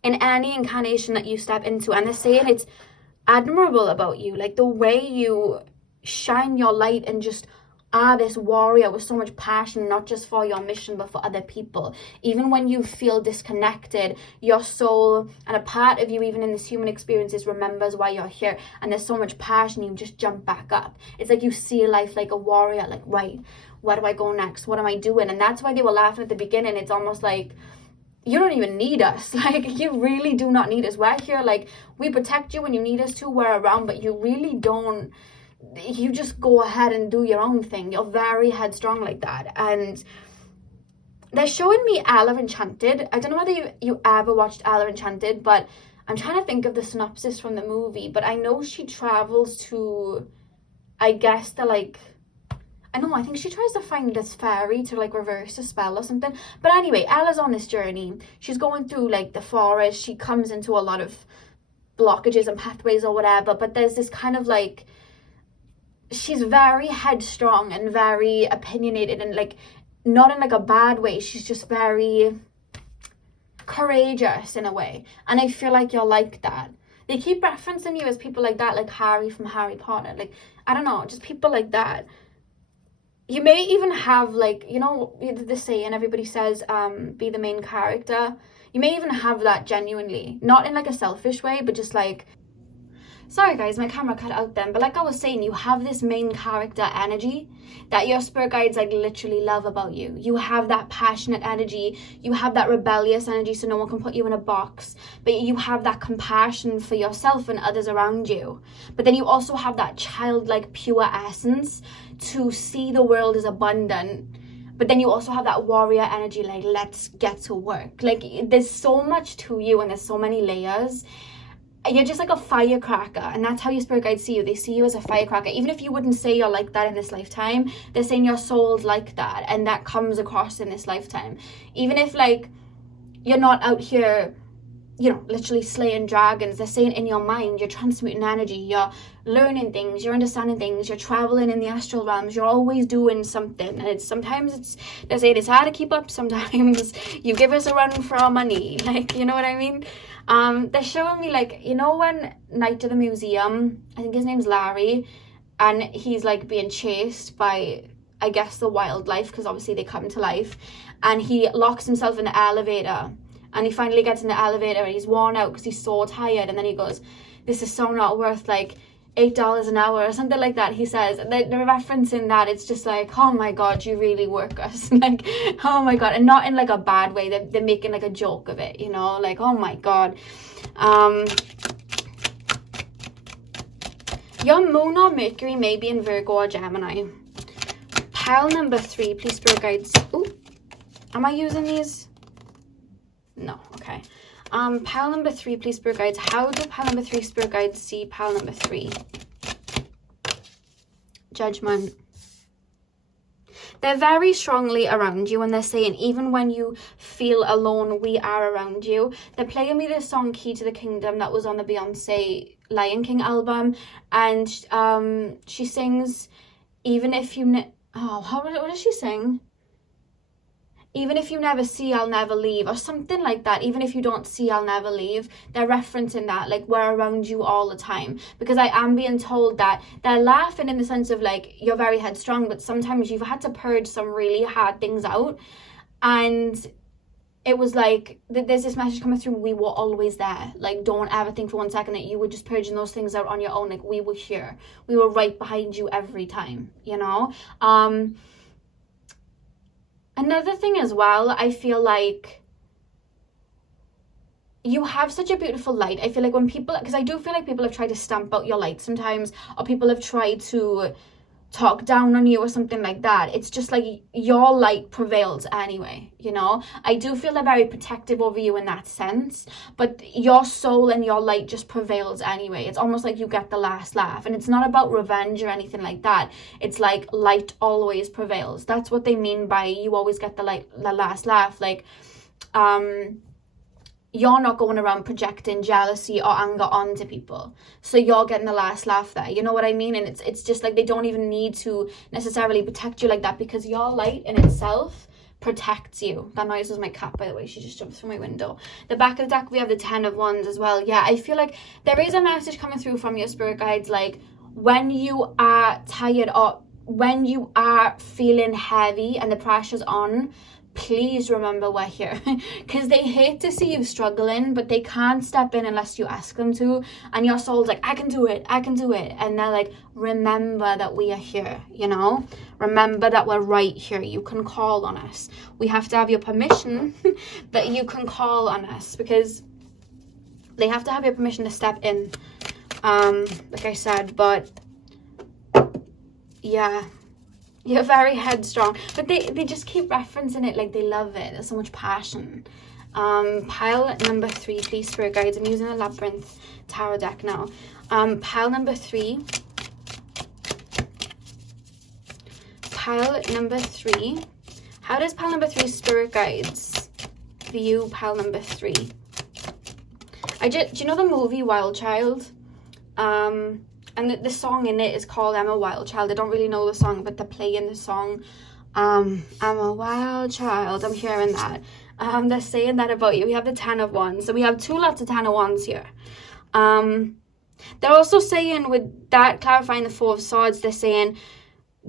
in any incarnation that you step into, and they're saying it's admirable about you, like the way you shine your light and just are this warrior with so much passion, not just for your mission but for other people. Even when you feel disconnected, your soul and a part of you, even in this human experiences, remembers why you're here, and there's so much passion, you just jump back up. It's like you see life like a warrior, like, right, where do I go next, what am I doing? And that's why they were laughing at the beginning. It's almost like, you don't even need us. Like, you really do not need us. We're here, like, we protect you when you need us to, we're around, but you really don't. You just go ahead and do your own thing. You're very headstrong like that. And they're showing me Ella Enchanted. I don't know whether you ever watched Ella Enchanted, but I'm trying to think of the synopsis from the movie. But I know she travels to, I guess, I think she tries to find this fairy to like reverse a spell or something. But anyway, Ella's on this journey. She's going through like the forest. She comes into a lot of blockages and pathways or whatever. But there's this kind of like, she's very headstrong and very opinionated, and like not in like a bad way. She's just very courageous in a way, and I feel like you're like that. They keep referencing you as people like that, like Harry from Harry Potter, like, I don't know, just people like that. You may even have, like, you know, the saying everybody says, be the main character. You may even have that genuinely, not in like a selfish way, but just like, sorry guys, my camera cut out then, but like I was saying, you have this main character energy that your spirit guides like literally love about you. You have that passionate energy, you have that rebellious energy, so no one can put you in a box, but you have that compassion for yourself and others around you. But then you also have that childlike pure essence to see the world as abundant. But then you also have that warrior energy, like, let's get to work. Like, there's so much to you and there's so many layers. You're just like a firecracker, and that's how your spirit guides see you. They see you as a firecracker. Even if you wouldn't say you're like that in this lifetime, they're saying your soul's like that, and that comes across in this lifetime. Even if like you're not out here, you know, literally slaying dragons, they're saying in your mind you're transmuting energy, you're learning things, you're understanding things, you're traveling in the astral realms, you're always doing something. And sometimes they're saying it's hard to keep up, sometimes you give us a run for our money, like, you know what I mean? They're showing me, like, you know, when Night to the Museum, I think his name's Larry, and he's like being chased by, I guess, the wildlife, because obviously they come to life, and he locks himself in the elevator, and he finally gets in the elevator and he's worn out because he's so tired, and then he goes, this is so not worth like $8 an hour or something like that. He says, they're referencing that. It's just like, oh my god, you really work us. Like, oh my god. And not in like a bad way, they're making like a joke of it, you know, like, oh my god. Your moon or Mercury may be in Virgo or Gemini. Pile number 3, please, spirit guides. Ooh, am I using these? No, okay. Pile number 3, please, spirit guides. How do pile number 3 spirit guides see pile number 3? Judgment. They're very strongly around you, and they're saying, even when you feel alone, we are around you. They're playing me this song, Key to the Kingdom, that was on the Beyonce Lion King album, and she sings, even if you... what does she sing? even if you never see, I'll never leave, or something like that. Even if you don't see, I'll never leave. They're referencing that, like, we're around you all the time. Because I am being told that they're laughing in the sense of, like, you're very headstrong, but sometimes you've had to purge some really hard things out. And it was like, there's this message coming through, we were always there. Like, don't ever think for 1 second that you were just purging those things out on your own. Like, we were here. We were right behind you every time, you know? Another thing as well, I feel like you have such a beautiful light. I feel like when people, because I do feel like people have tried to stamp out your light sometimes, or people have tried to talk down on you or something like that. It's just like your light prevails anyway, you know? I do feel they're very protective over you in that sense, but your soul and your light just prevails anyway. It's almost like you get the last laugh, and it's not about revenge or anything like that. It's like light always prevails. That's what they mean by you always get the last laugh. Like, you're not going around projecting jealousy or anger onto people, so you're getting the last laugh there, you know what I mean? And it's just like they don't even need to necessarily protect you like that, because your light in itself protects you. That noise was my cat, by the way. She just jumped through my window. The back of the deck, we have the 10 of Wands as well. Yeah, I feel like there is a message coming through from your spirit guides, like, when you are tired or when you are feeling heavy and the pressure's on, please remember we're here. Because they hate to see you struggling, but they can't step in unless you ask them to. And your soul's like, I can do it, and they're like, remember that we are here, you know? Remember that we're right here. You can call on us. We have to have your permission that you can call on us, because they have to have your permission to step in, like I said. But yeah, you're very headstrong, but they just keep referencing it like they love it. There's so much passion. Pile number 3, please, spirit guides. I'm using the Labyrinth Tarot deck now. Pile number 3. Pile number 3. How does pile number 3 spirit guides view pile number 3? Do you know the movie Wild Child? And the song in it is called I'm a Wild Child. I don't really know the song, but they're playing the song, I'm a wild child. I'm hearing that. They're saying that about you. We have the 10 of Wands. So we have 2 lots of 10 of Wands here. They're also saying, with that clarifying the 4 of Swords, they're saying,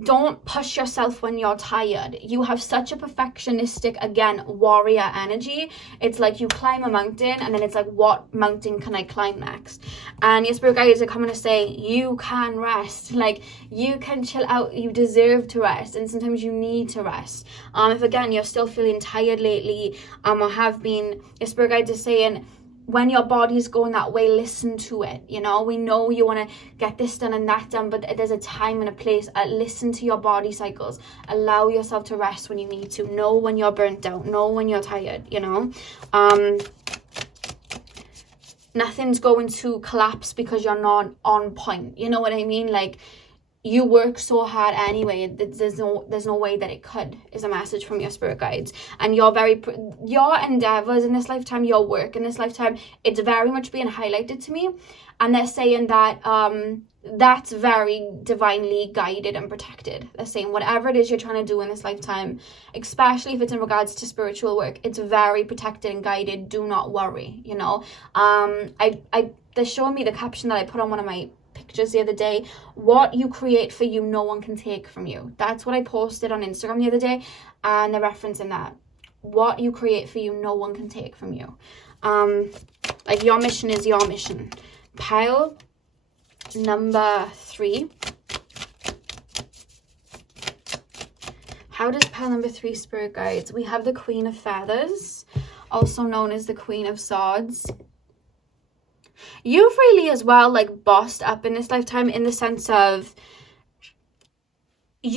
don't push yourself when you're tired. You have such a perfectionistic, again, warrior energy. It's like you climb a mountain, and then it's like, what mountain can I climb next? And your spirit guides are coming to say, you can rest. Like, you can chill out. You deserve to rest, and sometimes you need to rest. If, again, you're still feeling tired lately, or have been, your spirit guides are saying, when your body's going that way, listen to it. You know, we know you want to get this done and that done, but there's a time and a place. Listen to your body cycles. Allow yourself to rest when you need to. Know when you're burnt out. Know when you're tired, you know. Nothing's going to collapse because you're not on point. You know what I mean? Like, you work so hard anyway. There's no way that it could, is a message from your spirit guides. And your endeavors in this lifetime, your work in this lifetime, it's very much being highlighted to me. And they're saying that that's very divinely guided and protected. They're saying whatever it is you're trying to do in this lifetime, especially if it's in regards to spiritual work, it's very protected and guided. Do not worry, you know. They're showing me the caption that I put on one of my pictures the other day. What you create for you, no one can take from you. That's what I posted on Instagram the other day, and they're referencing that. What you create for you, no one can take from you. Like, your mission is your mission. Pile number 3. How does pile number 3 spirit guides? We have the Queen of Feathers, also known as the Queen of Swords. You've really as well, like, bossed up in this lifetime, in the sense of I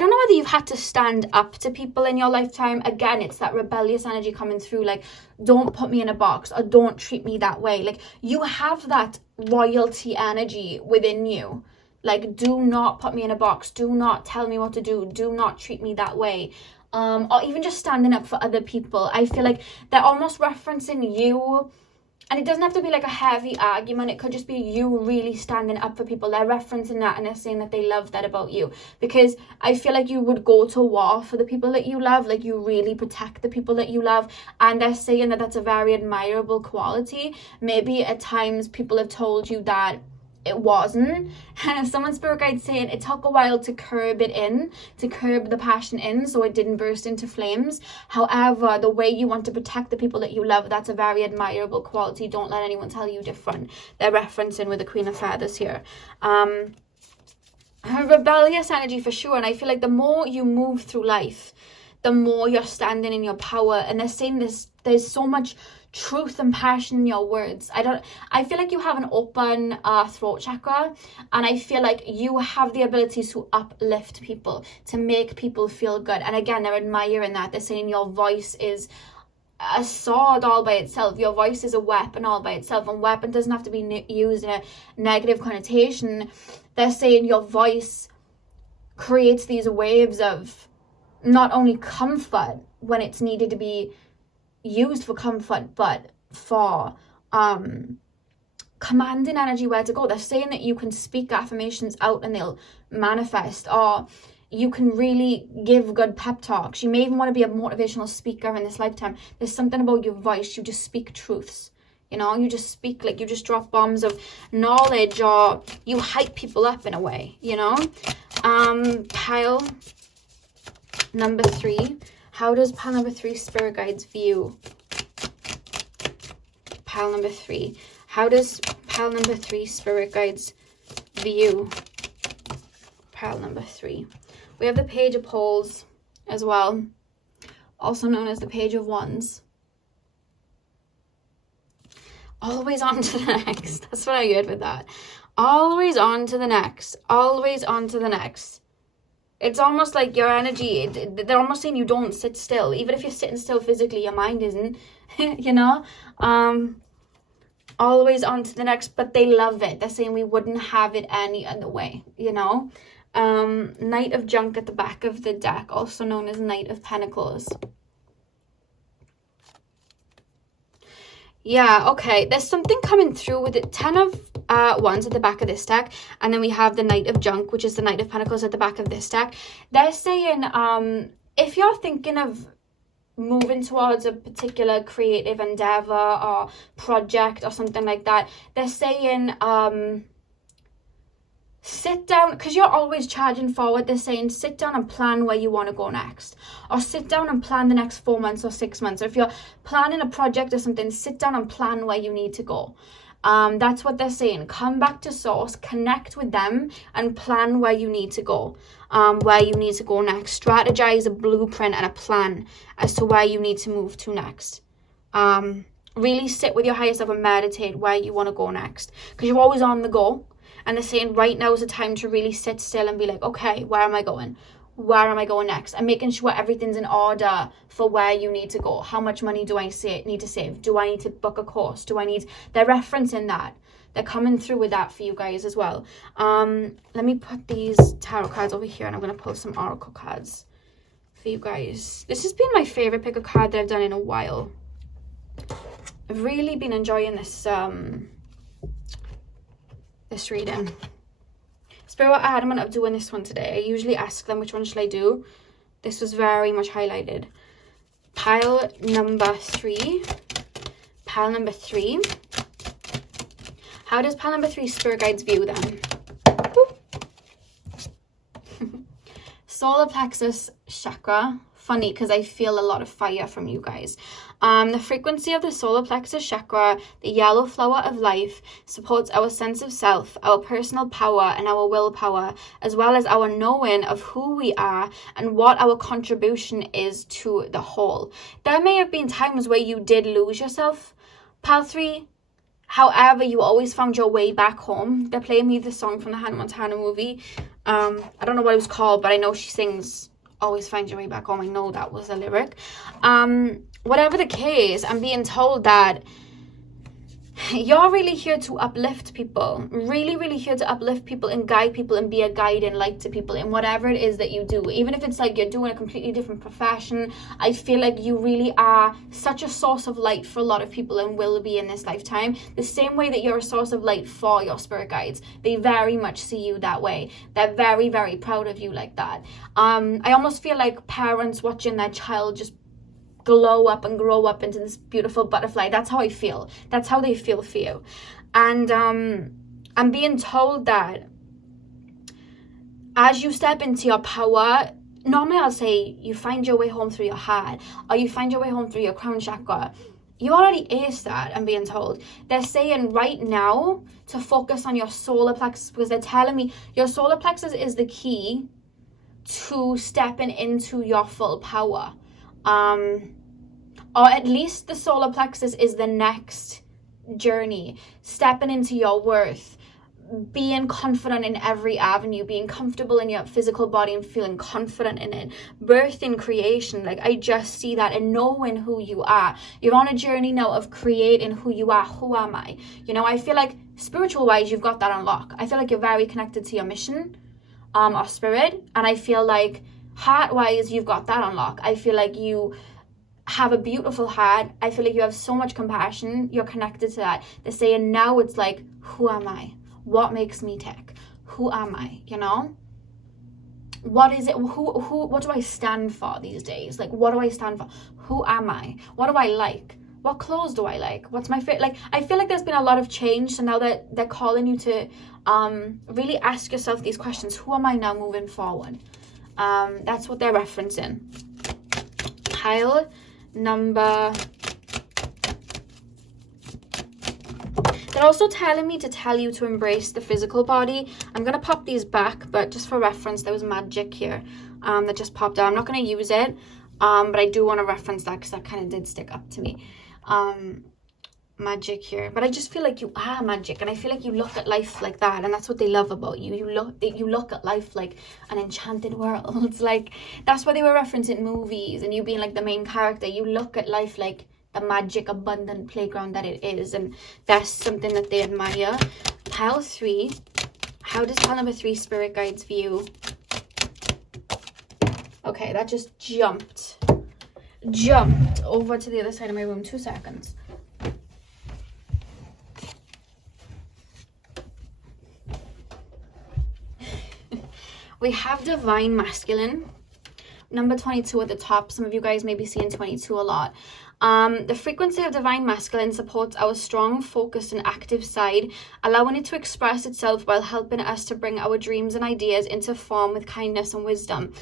don't know whether you've had to stand up to people in your lifetime. Again, it's that rebellious energy coming through, like, don't put me in a box, or don't treat me that way. Like, you have that royalty energy within you. Like, do not put me in a box, do not tell me what to do not treat me that way. Or even just standing up for other people. I feel like they're almost referencing you And it doesn't have to be like a heavy argument. It could just be you really standing up for people. They're referencing that and they're saying that they love that about you. Because I feel like you would go to war for the people that you love. Like you really protect the people that you love. And they're saying that that's a very admirable quality. Maybe at times people have told you that it wasn't. Someone's spirit guide saying it took a while to curb it in, to curb the passion in, so it didn't burst into flames. However, the way you want to protect the people that you love, that's a very admirable quality. Don't let anyone tell you different. They're referencing with the Queen of Feathers here. Her rebellious energy for sure. And I feel like the more you move through life, the more you're standing in your power. And they're saying this, there's so much truth and passion in your words. I feel like you have an open throat chakra, and I feel like you have the ability to uplift people, to make people feel good. And again, they're admiring that. They're saying your voice is a sword all by itself. Your voice is a weapon all by itself, and weapon doesn't have to be used in a negative connotation. They're saying your voice creates these waves of not only comfort when it's needed to be used for comfort, but for commanding energy where to go. They're saying that you can speak affirmations out and they'll manifest, or you can really give good pep talks. You may even want to be a motivational speaker in this lifetime. There's something about your voice. You just speak truths. You know, you just speak, like you just drop bombs of knowledge, or you hype people up in a way, you know. Pile number 3. How does pile number 3 spirit guides view? Pile number 3. How does pile number 3 spirit guides view? Pile number 3. We have the Page of Poles as well, also known as the Page of Wands. Always on to the next. That's what I heard with that. Always on to the next. Always on to the next. It's almost like your energy, they're almost saying you don't sit still. Even if you're sitting still physically, your mind isn't, you know. Always on to the next, but they love it. They're saying we wouldn't have it any other way, you know. Knight of Junk at the back of the deck, also known as Knight of Pentacles. Yeah, okay, there's something coming through with it. 10 of Wands at the back of this deck, and then we have the Knight of Junk, which is the Knight of Pentacles at the back of this deck. They're saying if you're thinking of moving towards a particular creative endeavor or project or something like that, they're saying sit down, because you're always charging forward. They're saying sit down and plan where you want to go next, or sit down and plan the next 4 months or 6 months. Or if you're planning a project or something, sit down and plan where you need to go. That's what they're saying. Come back to source, connect with them, and plan where you need to go, where you need to go next. Strategize a blueprint and a plan as to where you need to move to next. Really sit with your higher self and meditate where you want to go next, because you're always on the go. And they're saying right now is the time to really sit still and be like, okay, where am I going? Where am I going next? And making sure everything's in order for where you need to go. How much money do I need to save? Do I need to book a course? They're referencing that. They're coming through with that for you guys as well. Let me put these tarot cards over here, and I'm going to pull some oracle cards for you guys. This has been my favorite pick a card that I've done in a while. I've really been enjoying this this reading. Spirit were adamant of doing this one today. I usually ask them which one should I do. This was very much highlighted. Pile number 3. Pile number 3. How does pile number 3 spirit guides view them? Solar plexus chakra. Funny, because I feel a lot of fire from you guys. The frequency of the solar plexus chakra, the yellow flower of life, supports our sense of self, our personal power, and our willpower, as well as our knowing of who we are and what our contribution is to the whole. There may have been times where you did lose yourself, Pile 3. However, you always found your way back home. They're playing me the song from the Hannah Montana movie. I don't know what it was called, but I know she sings always find your way back home. I know that was the lyric. Whatever the case, I'm being told that you're really here to uplift people, really here to uplift people and guide people and be a guiding light to people in whatever it is that you do. Even if it's like you're doing a completely different profession, I feel like you really are such a source of light for a lot of people and will be in this lifetime, the same way that you're a source of light for your spirit guides. They very much see you that way. They're very proud of you like that. I almost feel like parents watching their child just glow up and grow up into this beautiful butterfly. That's how I feel. That's how they feel for you. And I'm being told that as you step into your power, normally I'll say you find your way home through your heart, or you find your way home through your crown chakra. You already aced that, I'm being told. They're saying right now to focus on your solar plexus, because they're telling me your solar plexus is the key to stepping into your full power. Or at least the solar plexus is the next journey, stepping into your worth, being confident in every avenue, being comfortable in your physical body and feeling confident in it, birthing creation. Like, I just see that, and knowing who you are. You're on a journey now of creating who you are. Who am I? You know, I feel like spiritual wise, you've got that unlock. I feel like you're very connected to your mission, or spirit, and I feel like heart wise, you've got that unlock. I feel like you have a beautiful heart. I feel like you have so much compassion. You're connected to that. They're saying now it's like, who am I? What makes me tick? Who am I? You know? What is it? What do I stand for these days? Like, what do I stand for? Who am I? What do I like? What clothes do I like? What's my favorite? Like, I feel like there's been a lot of change. So now that they're calling you to really ask yourself these questions. Who am I now moving forward? That's what they're referencing. Pile number. They're also telling me to tell you to embrace the physical body. I'm going to pop these back, but just for reference, there was Magick here that just popped out. I'm not going to use it, but I do want to reference that because that kind of did stick up to me. Magick here, but I just feel like you are magic, and I feel like you look at life like that, and that's what they love about you. You look at life like an enchanted world. It's like, that's why they were referencing movies and you being like the main character. You look at life like the magic abundant playground that it is, and that's something that they admire. Pile 3. How does pile number 3 spirit guides view? Okay, that just jumped over to the other side of my room. 2 seconds. We have divine masculine, number 22 at the top. Some of you guys may be seeing 22 a lot. The frequency of divine masculine supports our strong, focused, and active side, allowing it to express itself while helping us to bring our dreams and ideas into form with kindness and wisdom.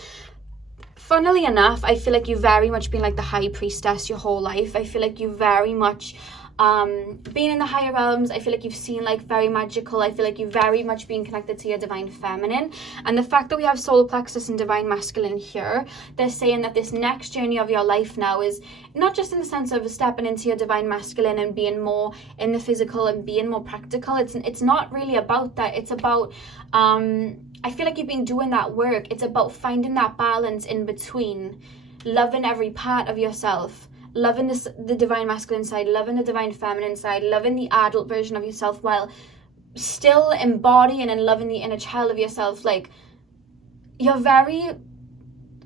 Funnily enough, I feel like you've very much been like the high priestess your whole life. I feel like you very much being in the higher realms. I feel like you've seen like very magical. I feel like you've very much been connected to your divine feminine, and the fact that we have solar plexus and divine masculine here, they're saying that this next journey of your life now is not just in the sense of stepping into your divine masculine and being more in the physical and being more practical. It's not really about that. It's about I feel like you've been doing that work. It's about finding that balance in between loving every part of yourself, loving the divine masculine side, loving the divine feminine side, loving the adult version of yourself, while still embodying and loving the inner child of yourself. Like, you're very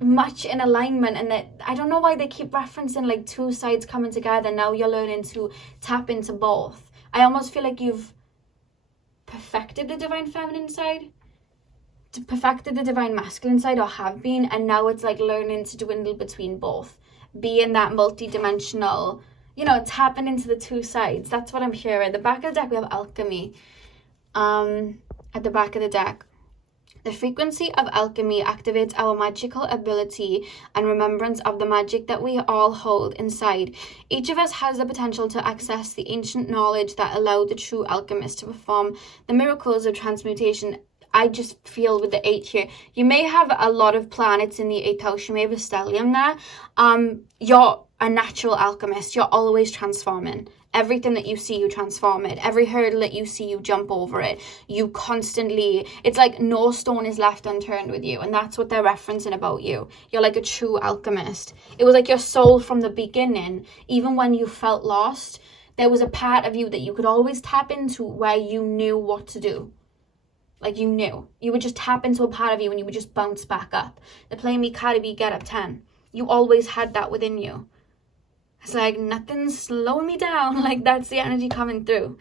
much in alignment, and that I don't know why they keep referencing like 2 sides coming together. Now you're learning to tap into both. I almost feel like you've perfected the divine feminine side, perfected the divine masculine side, or have been, and now it's like learning to dwindle between both. Being that multi-dimensional, you know, tapping into the 2 sides. That's what I'm hearing. At the back of the deck, we have alchemy. At the back of the deck, the frequency of alchemy activates our magical ability and remembrance of the magic that we all hold inside. Each of us has the potential to access the ancient knowledge that allowed the true alchemist to perform the miracles of transmutation. I just feel with the 8 here, you may have a lot of planets in the 8th house. You may have a stellium there. You're a natural alchemist. You're always transforming. Everything that you see, you transform it. Every hurdle that you see, you jump over it. You constantly, it's like no stone is left unturned with you. And that's what they're referencing about you. You're like a true alchemist. It was like your soul from the beginning, even when you felt lost, there was a part of you that you could always tap into where you knew what to do. Like, you knew. You would just tap into a part of you and you would just bounce back up. They're playing me Cardi B Get Up 10. You always had that within you. It's like, nothing's slowing me down. Like, that's the energy coming through.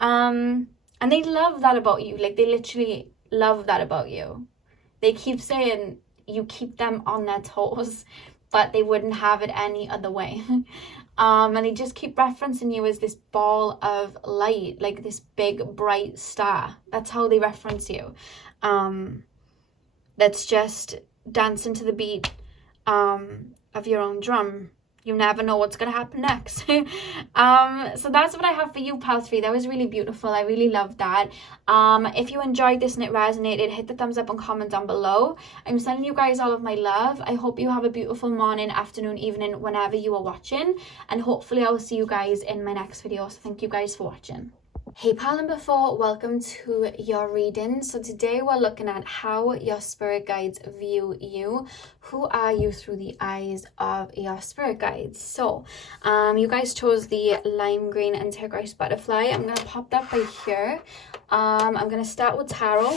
And they love that about you. Like, they literally love that about you. They keep saying you keep them on their toes, but they wouldn't have it any other way. And they just keep referencing you as this ball of light, like this big bright star. That's how they reference you. That's just dancing to the beat of your own drum. You never know what's going to happen next. So that's what I have for you, Pal 3. That was really beautiful. I really loved that. If you enjoyed this and it resonated, hit the thumbs up and comment down below. I'm sending you guys all of my love. I hope you have a beautiful morning, afternoon, evening, whenever you are watching. And hopefully I'll see you guys in my next video. So thank you guys for watching. Hey pal number 4, welcome to your reading. So today we're looking at how your spirit guides view you. Who are you through the eyes of your spirit guides? So you guys chose the lime green and turquoise butterfly. I'm going to pop that right here. I'm going to start with tarot,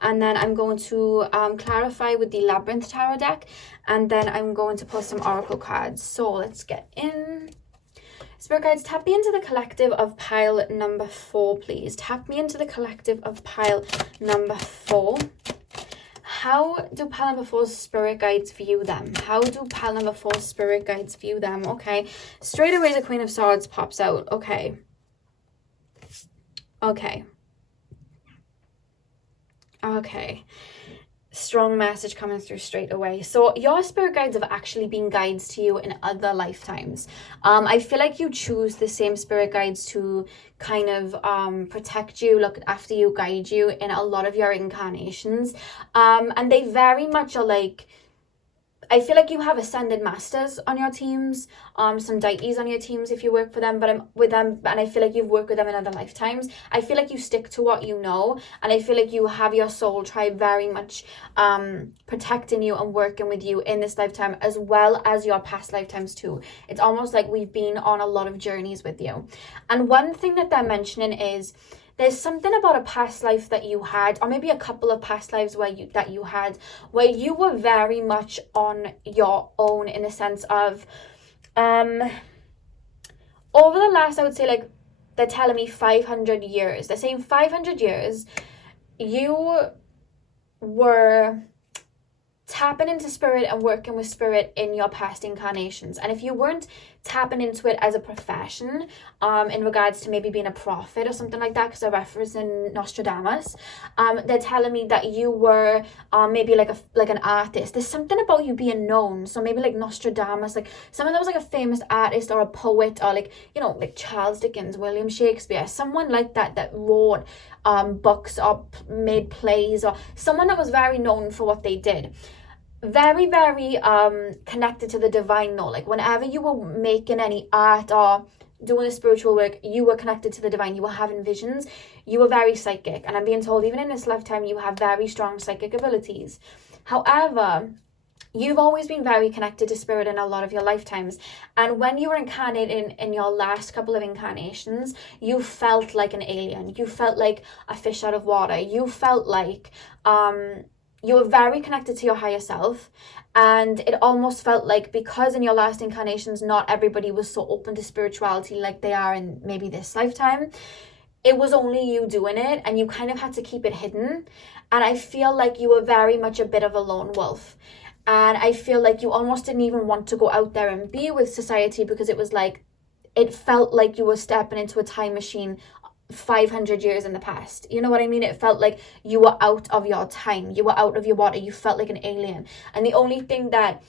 and then I'm going to clarify with the labyrinth tarot deck, and then I'm going to pull some oracle cards. So let's get in. Spirit guides, tap me into the collective of pile number 4, please. Tap me into the collective of pile number 4. How do pile number 4's spirit guides view them? How do pile number 4's spirit guides view them? Okay. Straight away, the Queen of Swords pops out. Okay. Okay. Okay. Strong message coming through straight away. So your spirit guides have actually been guides to you in other lifetimes. I feel like you choose the same spirit guides to kind of protect you, look after you, guide you in a lot of your incarnations. And they very much are like, I feel like you have ascended masters on your teams, some deities on your teams if you work for them, but I'm with them, and I feel like you've worked with them in other lifetimes. I feel like you stick to what you know, and I feel like you have your soul tribe very much protecting you and working with you in this lifetime, as well as your past lifetimes too. It's almost like we've been on a lot of journeys with you. And one thing that they're mentioning is, there's something about a past life that you had, or maybe a couple of past lives where you were very much on your own, in a sense of, over the last, I would say, like, they're telling me 500 years. They're saying 500 years, you were tapping into spirit and working with spirit in your past incarnations. And if you weren't tapping into it as a profession, in regards to maybe being a prophet or something like that, because they're referencing Nostradamus, they're telling me that you were maybe like an artist. There's something about you being known. So maybe like Nostradamus, like someone that was like a famous artist or a poet, or like, you know, like Charles Dickens, William Shakespeare, someone like that wrote books or made plays, or someone that was very known for what they did. Very, very connected to the divine though. Like whenever you were making any art or doing a spiritual work, you were connected to the divine. You were having visions. You were very psychic. And I'm being told even in this lifetime, you have very strong psychic abilities. However, you've always been very connected to spirit in a lot of your lifetimes. And when you were incarnated in your last couple of incarnations, you felt like an alien. You felt like a fish out of water. You felt like you were very connected to your higher self, and it almost felt like, because in your last incarnations not everybody was so open to spirituality like they are in maybe this lifetime, it was only you doing it, and you kind of had to keep it hidden. And I feel like you were very much a bit of a lone wolf, and I feel like you almost didn't even want to go out there and be with society, because it was like, it felt like you were stepping into a time machine 500 years in the past. You know what I mean? It felt like you were out of your time. You were out of your water. You felt like an alien. And the only thing that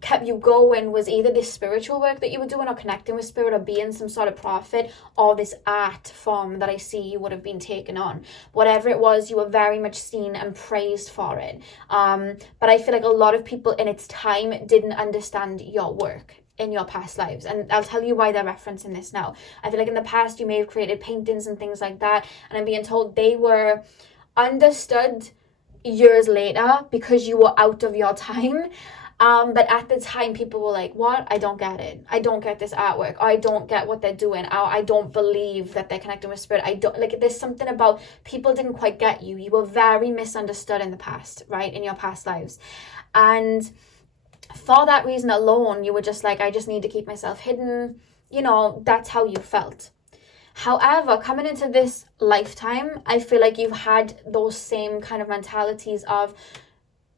kept you going was either this spiritual work that you were doing, or connecting with spirit, or being some sort of prophet, or this art form that I see you would have been taken on. Whatever it was, you were very much seen and praised for it. But I feel like a lot of people in its time didn't understand your work in your past lives, and I'll tell you why they're referencing this now. I feel like in the past you may have created paintings and things like that, and I'm being told they were understood years later because you were out of your time. But at the time, people were like, what? I don't get it. I don't get this artwork. I don't get what they're doing. I don't believe that they're connecting with spirit. I don't, like, there's something about people didn't quite get you. You were very misunderstood in the past, right? In your past lives. And for that reason alone, you were just like, I just need to keep myself hidden. You know, that's how you felt. However, coming into this lifetime, I feel like you've had those same kind of mentalities of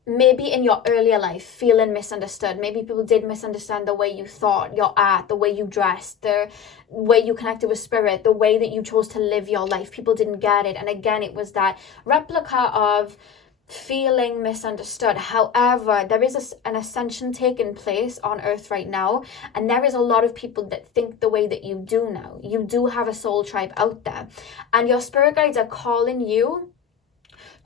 maybe in your earlier life feeling misunderstood. Maybe people did misunderstand the way you thought, your art, the way you dressed, the way you connected with spirit, the way that you chose to live your life. People didn't get it. And again, it was that replica of feeling misunderstood. However, there is an ascension taking place on earth right now, and there is a lot of people that think the way that you do now. You do have a soul tribe out there, and your spirit guides are calling you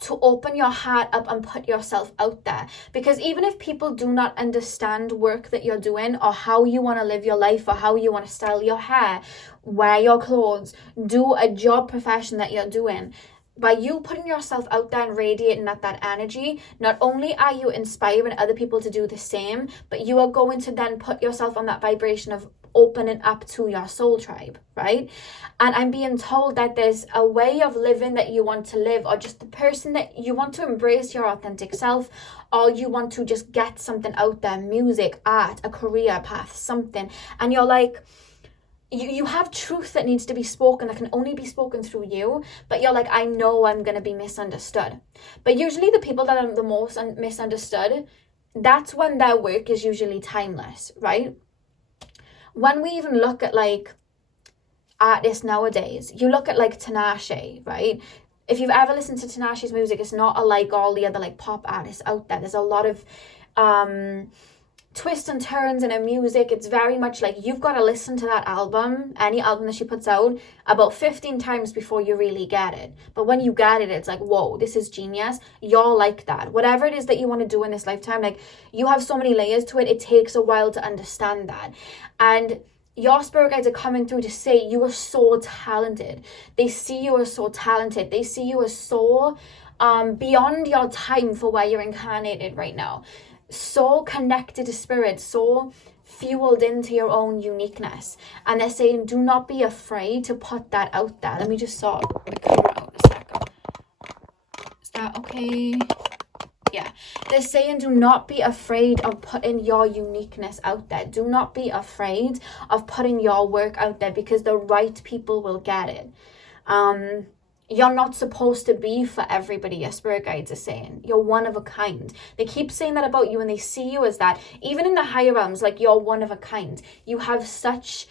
to open your heart up and put yourself out there. Because even if people do not understand work that you're doing, or how you want to live your life, or how you want to style your hair, wear your clothes, do a job profession that you're doing, by you putting yourself out there and radiating that energy, not only are you inspiring other people to do the same, but you are going to then put yourself on that vibration of opening up to your soul tribe, right? And I'm being told that there's a way of living that you want to live, or just the person that you want to embrace your authentic self, or you want to just get something out there, music, art, a career path, something. And you're like, you have truth that needs to be spoken, that can only be spoken through you, but you're like, I know I'm going to be misunderstood. But usually the people that are the most misunderstood, that's when their work is usually timeless, right? When we even look at like artists nowadays, you look at like Tinashe, right? If you've ever listened to Tinashe's music, it's not like all the other like pop artists out there. There's a lot of twists and turns in her music. It's very much like you've got to listen to that album, any album that she puts out, about 15 times before you really get it. But when you get it, it's like, whoa, this is genius. You're like that. Whatever it is that you want to do in this lifetime, like, you have so many layers to it. It takes a while to understand that. And your spirit guides are coming through to say you are so talented. They see you as so talented. They see you as so beyond your time for where you're incarnated right now. So connected to spirit, so fueled into your own uniqueness. And they're saying, do not be afraid to put that out there. Let me just sort the camera out a second. Is that okay? Yeah. They're saying, do not be afraid of putting your uniqueness out there. Do not be afraid of putting your work out there, because the right people will get it. You're not supposed to be for everybody, your spirit guides are saying. You're one of a kind. They keep saying that about you, and they see you as that. Even in the higher realms, like, you're one of a kind. You have such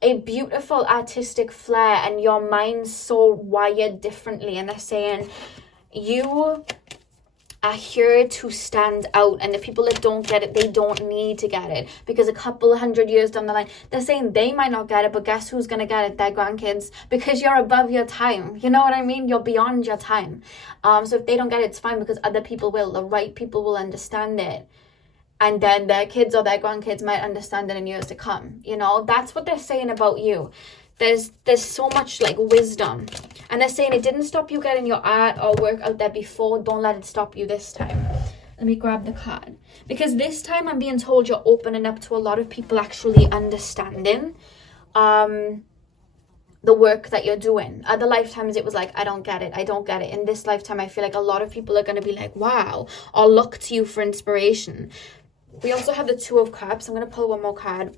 a beautiful artistic flair, and your mind's so wired differently. And they're saying, you are here to stand out, and the people that don't get it, they don't need to get it, because a couple of 100 years down the line, they're saying they might not get it, but guess who's going to get it? Their grandkids, because you're above your time. You know what I mean? You're beyond your time. So if they don't get it, it's fine, because other people will. The right people will understand it, and then their kids or their grandkids might understand it in years to come. You know, that's what they're saying about you. There's so much like wisdom, and they're saying it didn't stop you getting your art or work out there before. Don't let it stop you this time. Let me grab the card, because this time I'm being told you're opening up to a lot of people actually understanding the work that you're doing. Other lifetimes it was like, I don't get it. In this lifetime, I feel like a lot of people are going to be like, wow, or look to you for inspiration. We also have the Two of Cups. I'm going to pull one more card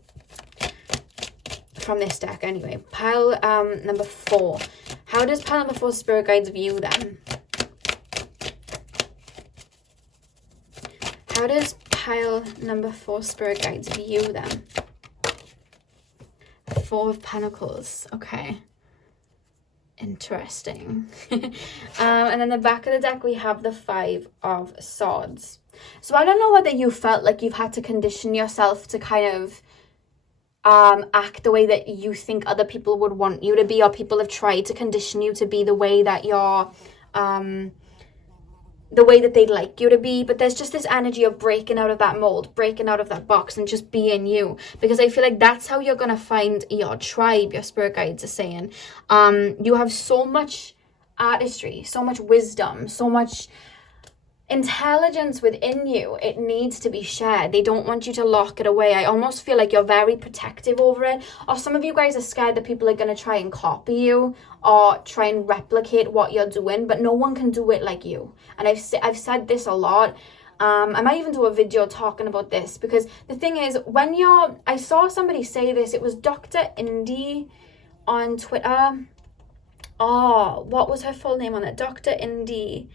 from this deck anyway. Pile number 4. How does pile number 4 spirit guides view them? How does pile number 4 spirit guides view them? 4 of Pentacles. Okay. Interesting. And then the back of the deck, we have the 5 of Swords. So I don't know whether you felt like you've had to condition yourself to kind of act the way that you think other people would want you to be, or people have tried to condition you to be the way that you're, the way that they'd like you to be. But there's just this energy of breaking out of that mold, breaking out of that box, and just being you, because I feel like that's how you're going to find your tribe. Your spirit guides are saying, you have so much artistry, so much wisdom, so much intelligence within you, it needs to be shared. They don't want you to lock it away. I almost feel like you're very protective over it, or some of you guys are scared that people are going to try and copy you or try and replicate what you're doing, but no one can do it like you. And I've said this a lot. I might even do a video talking about this, because the thing is, I saw somebody say this, it was Dr. Indy on Twitter. Oh, what was her full name on it? Dr. Indy.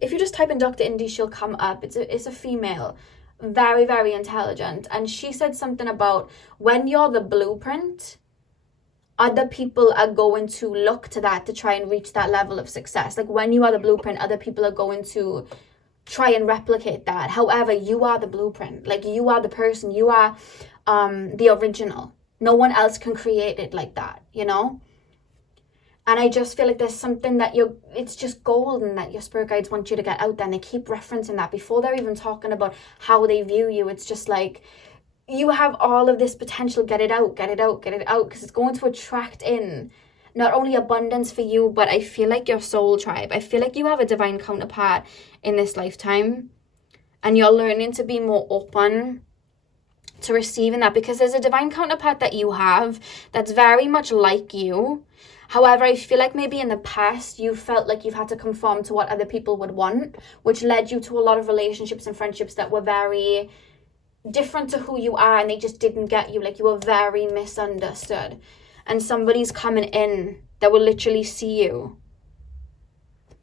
If you just type in Dr. Indy, she'll come up. It's a female, very, very intelligent. And she said something about when you're the blueprint, other people are going to look to that to try and reach that level of success. Like when you are the blueprint, other people are going to try and replicate that. However, you are the blueprint. Like you are the person, you are the original. No one else can create it like that, you know? And I just feel like there's something that it's just golden that your spirit guides want you to get out there. And they keep referencing that before they're even talking about how they view you. It's just like, you have all of this potential. Get it out, get it out, get it out. Because it's going to attract in not only abundance for you, but I feel like your soul tribe. I feel like you have a divine counterpart in this lifetime. And you're learning to be more open to receiving that. Because there's a divine counterpart that you have that's very much like you. However, I feel like maybe in the past you felt like you've had to conform to what other people would want, which led you to a lot of relationships and friendships that were very different to who you are, and they just didn't get you. Like you were very misunderstood. And somebody's coming in that will literally see you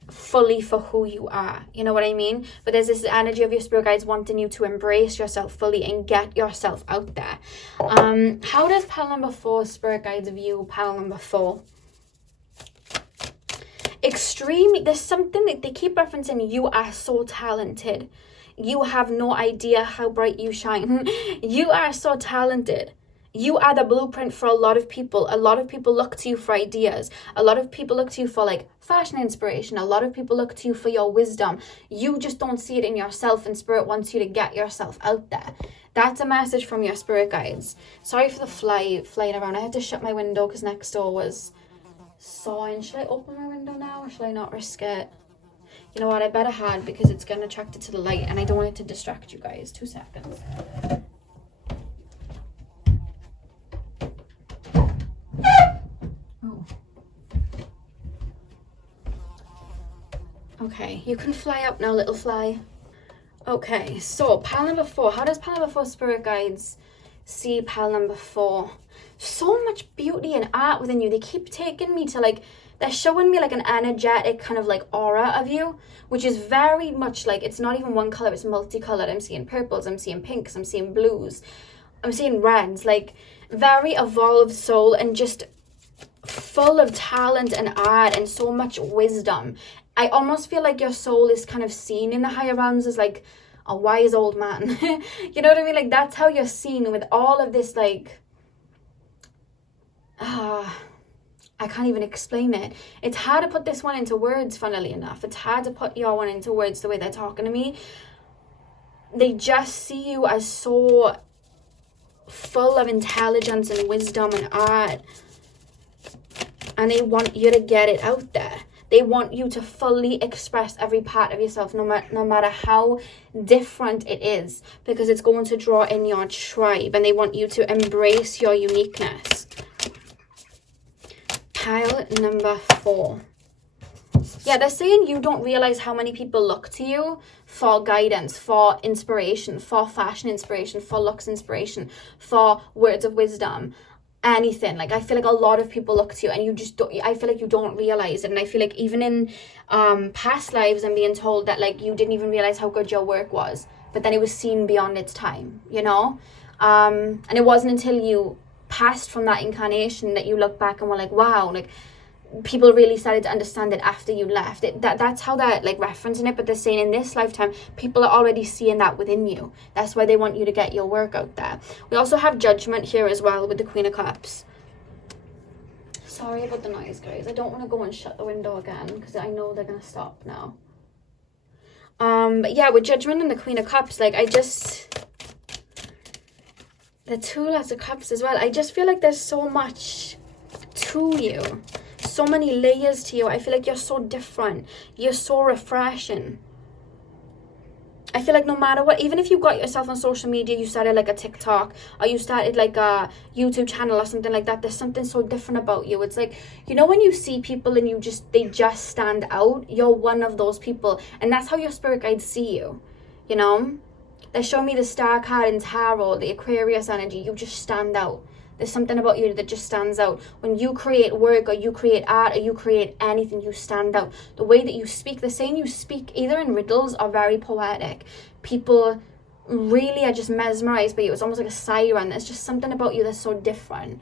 fully for who you are. You know what I mean? But there's this energy of your spirit guides wanting you to embrace yourself fully and get yourself out there. How does pile number 4 spirit guides view pile number 4? Extremely, there's something that they keep referencing. You are so talented. You have no idea how bright you shine. You are so talented. You are the blueprint for a lot of people. A lot of people look to you for ideas. A lot of people look to you for like fashion inspiration. A lot of people look to you for your wisdom. You just don't see it in yourself, and spirit wants you to get yourself out there. That's a message from your spirit guides. Sorry for the flying around. I had to shut my window because next door was sawing. Should I open my window now or should I not risk it? You know what, I better had, because it's going to attract it to the light and I don't want it to distract you guys. 2 seconds. Oh. Okay, you can fly up now, little fly. Okay, so pile number 4. How does pile number 4 spirit guides see pile number 4? So much beauty and art within you. They keep taking me to like, they're showing me like an energetic kind of like aura of you, which is very much like, it's not even one color, it's multicolored. I'm seeing purples, I'm seeing pinks, I'm seeing blues, I'm seeing reds, like very evolved soul and just full of talent and art and so much wisdom. I almost feel like your soul is kind of seen in the higher realms as like a wise old man. You know what I mean? Like that's how you're seen with all of this like, I can't even explain it. It's hard to put this one into words, funnily enough. It's hard to put your one into words the way they're talking to me. They just see you as so full of intelligence and wisdom and art. And they want you to get it out there. They want you to fully express every part of yourself, no matter how different it is, because it's going to draw in your tribe, and they want you to embrace your uniqueness. Pile number 4. Yeah, they're saying you don't realize how many people look to you for guidance, for inspiration, for fashion inspiration, for looks inspiration, for words of wisdom, anything. Like I feel like a lot of people look to you and you just don't, I feel like you don't realize it. And I feel like even in past lives I'm being told that like you didn't even realize how good your work was, but then it was seen beyond its time, you know? And it wasn't until you passed from that incarnation that you look back and were like, wow, like people really started to understand it after you left. That's how they're like referencing it, but they're saying in this lifetime people are already seeing that within you. That's why they want you to get your work out there. We also have Judgment here as well with the Queen of Cups. Sorry about the noise, guys. I don't want to go and shut the window again because I know they're gonna stop now. But yeah, with Judgment and the Queen of Cups, like the 2 lots of cups as well. I just feel like there's so much to you. so many layers to you. I feel like you're so different. You're so refreshing. I feel like no matter what, even if you got yourself on social media, you started like a TikTok, or you started like a YouTube channel or something like that, there's something so different about you. It's like, you know, when you see people and they just stand out, you're one of those people. And that's how your spirit guides see you, you know? They show me the star card in tarot, the Aquarius energy. You just stand out. There's something about you that just stands out. When you create work, or you create art, or you create anything, you stand out. The way that you speak, the saying you speak either in riddles or very poetic. People really are just mesmerized by you. It's almost like a siren. There's just something about you that's so different.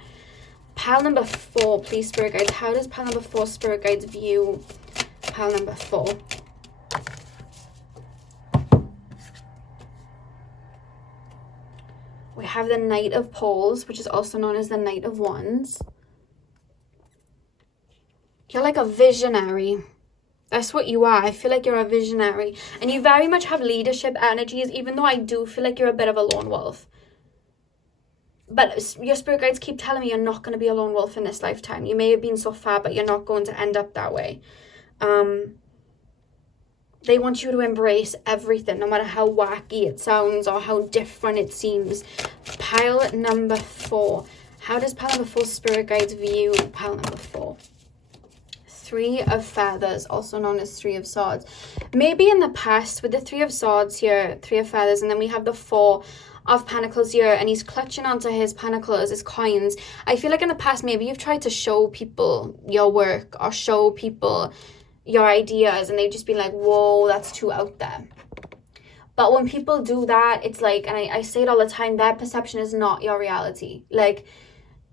Pile number 4, please, spirit guides. How does pile number 4 spirit guides view pile number 4? We have the Knight of Poles, which is also known as the Knight of Wands. You're like a visionary. That's what you are. I feel like you're a visionary. And you very much have leadership energies, even though I do feel like you're a bit of a lone wolf. But your spirit guides keep telling me you're not going to be a lone wolf in this lifetime. You may have been so far, but you're not going to end up that way. They want you to embrace everything, no matter how wacky it sounds or how different it seems. Pile number 4. How does pile number 4 spirit guides view pile number 4? 3 of Feathers, also known as 3 of Swords. Maybe in the past, with the 3 of Swords here, 3 of Feathers, and then we have the 4 of Pentacles here, and he's clutching onto his pentacles, his coins. I feel like in the past, maybe you've tried to show people your work or show people your ideas, and they've just been like, whoa, that's too out there. But when people do that, it's like, and I say it all the time, their perception is not your reality. Like,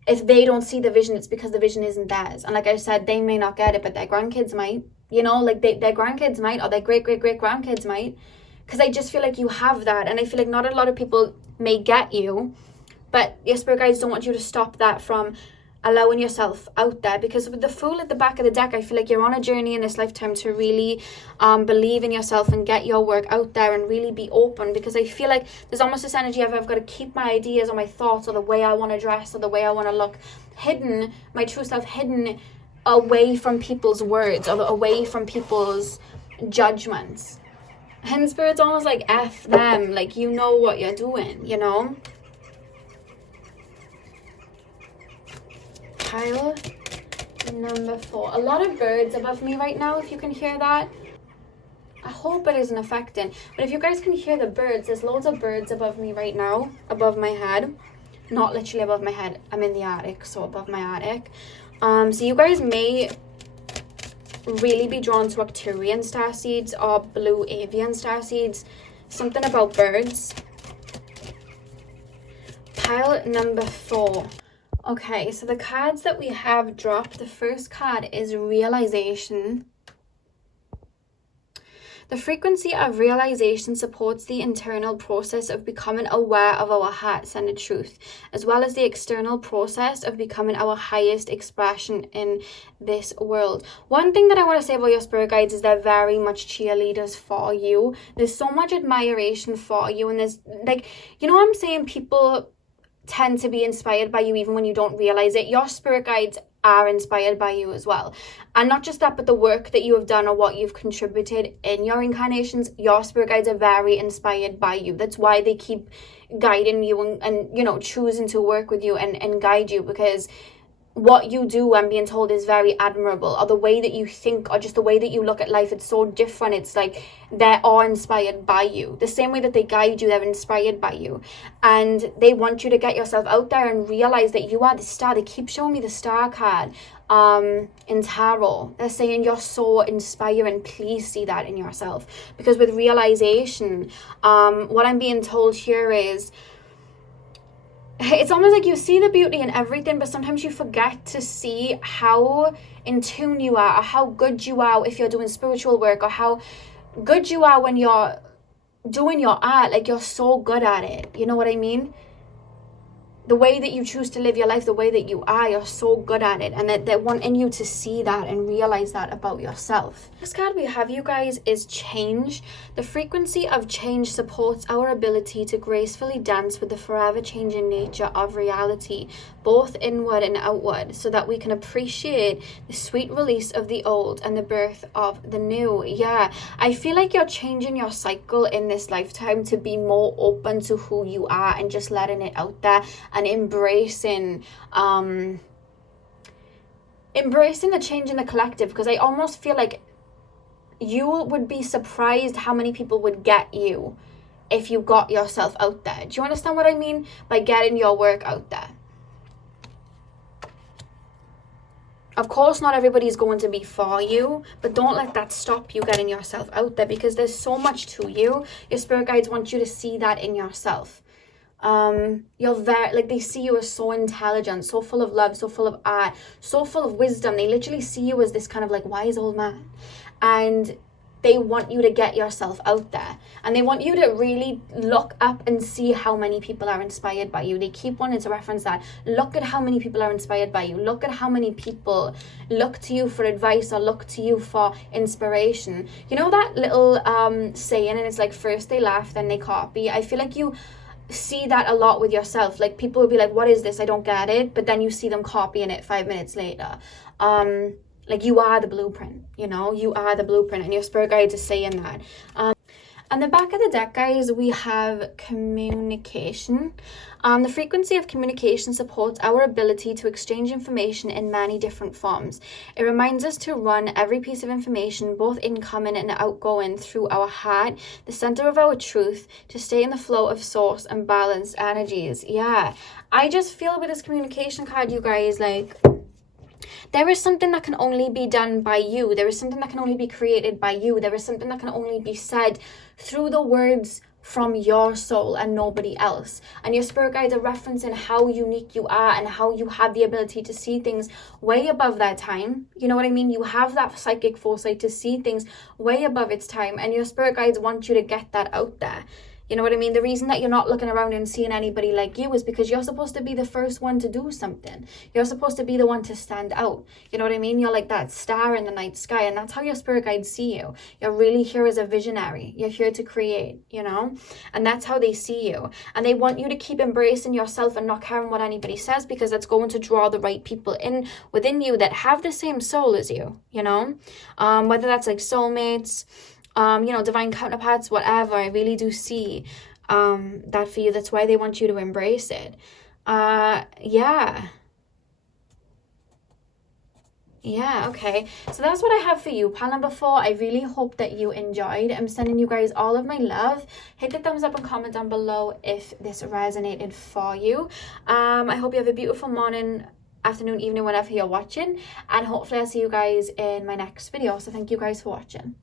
if they don't see the vision, it's because the vision isn't theirs. And like I said, they may not get it, but their grandkids might, you know, like their grandkids might, or their great-great-great-grandkids might. Because I just feel like you have that, and I feel like not a lot of people may get you, but your spirit guides don't want you to stop that from allowing yourself out there. Because with the Fool at the back of the deck, I feel like you're on a journey in this lifetime to really believe in yourself and get your work out there and really be open. Because I feel like there's almost this energy of I've got to keep my ideas or my thoughts or the way I want to dress or the way I want to look hidden, my true self hidden away from people's words or away from people's judgments. And Spirit's almost like F them, like, you know what you're doing, you know? Pile number 4. A lot of birds above me right now, if you can hear that. I hope it isn't affecting. But if you guys can hear the birds, there's loads of birds above me right now, above my head. Not literally above my head. I'm in the attic, so above my attic. So you guys may really be drawn to Acturian starseeds or blue avian starseeds. Something about birds. Pile number 4. Okay, so the cards that we have dropped, the first card is Realization. The frequency of realization supports the internal process of becoming aware of our heart-centered truth, as well as the external process of becoming our highest expression in this world. One thing that I want to say about your spirit guides is they're very much cheerleaders for you. There's so much admiration for you, and there's, like, you know what I'm saying? People tend to be inspired by you even when you don't realize it. Your spirit guides are inspired by you as well. And not just that, but the work that you have done or what you've contributed in your incarnations, your spirit guides are very inspired by you. That's why they keep guiding you and you know, choosing to work with you and guide you, because what you do, I'm being told, is very admirable. Or the way that you think, or just the way that you look at life, it's so different. It's like they're all inspired by you. The same way that they guide you, they're inspired by you. And they want you to get yourself out there and realize that you are the star. They keep showing me the star card in tarot. They're saying you're so inspiring. Please see that in yourself. Because with realization, what I'm being told here is, it's almost like you see the beauty in everything, but sometimes you forget to see how in tune you are, or how good you are if you're doing spiritual work, or how good you are when you're doing your art. Like, you're so good at it. You know what I mean? the way that you choose to live your life, the way that you are, you're so good at it, and that they're wanting you to see that and realize that about yourself. Next card we have, you guys, is change. The frequency of change supports our ability to gracefully dance with the forever changing nature of reality, both inward and outward, so that we can appreciate the sweet release of the old and the birth of the new. Yeah, I feel like you're changing your cycle in this lifetime to be more open to who you are and just letting it out there and embracing the change in the collective, because I almost feel like you would be surprised how many people would get you if you got yourself out there. Do you understand what I mean by getting your work out there? Of course, not everybody's going to be for you, but don't let that stop you getting yourself out there, because there's so much to you. Your spirit guides want you to see that in yourself. You're very, like, they see you as so intelligent, so full of love, so full of art, so full of wisdom. They literally see you as this kind of like wise old man, and they want you to get yourself out there, and they want you to really look up and see how many people are inspired by you. They keep wanting to reference that. Look at how many people are inspired by you. Look at how many people look to you for advice or look to you for inspiration. You know that little saying, and it's like, first they laugh, then they copy. I feel like you see that a lot with yourself. Like, people will be like, what is this? I don't get it. But then you see them copying it 5 minutes later. Like, you are the blueprint, you know, you are the blueprint, and your spirit guides are saying that. On the back of the deck, guys, we have communication. The frequency of communication supports our ability to exchange information in many different forms. It reminds us to run every piece of information, both incoming and outgoing, through our heart, the center of our truth, to stay in the flow of source and balanced energies. Yeah, I just feel with this communication card, you guys, like, there is something that can only be done by you. There is something that can only be created by you. There is something that can only be said through the words from your soul and nobody else. And your spirit guides are referencing how unique you are and how you have the ability to see things way above their time. You know what I mean? You have that psychic foresight to see things way above its time, and your spirit guides want you to get that out there. You know what I mean? The reason that you're not looking around and seeing anybody like you is because you're supposed to be the first one to do something. You're supposed to be the one to stand out. You know what I mean? You're like that star in the night sky, and that's how your spirit guides see you. You're really here as a visionary. You're here to create, you know? And that's how they see you. And they want you to keep embracing yourself and not caring what anybody says, because that's going to draw the right people in within you that have the same soul as you, you know? Whether that's like soulmates, you know, divine counterparts, whatever. I really do see that for you. That's why they want you to embrace it. Yeah, okay. So that's what I have for you, pile number 4. I really hope that you enjoyed. I'm sending you guys all of my love. Hit the thumbs up and comment down below if this resonated for you. I hope you have a beautiful morning, afternoon, evening, whenever you're watching, and hopefully I'll see you guys in my next video. So thank you guys for watching.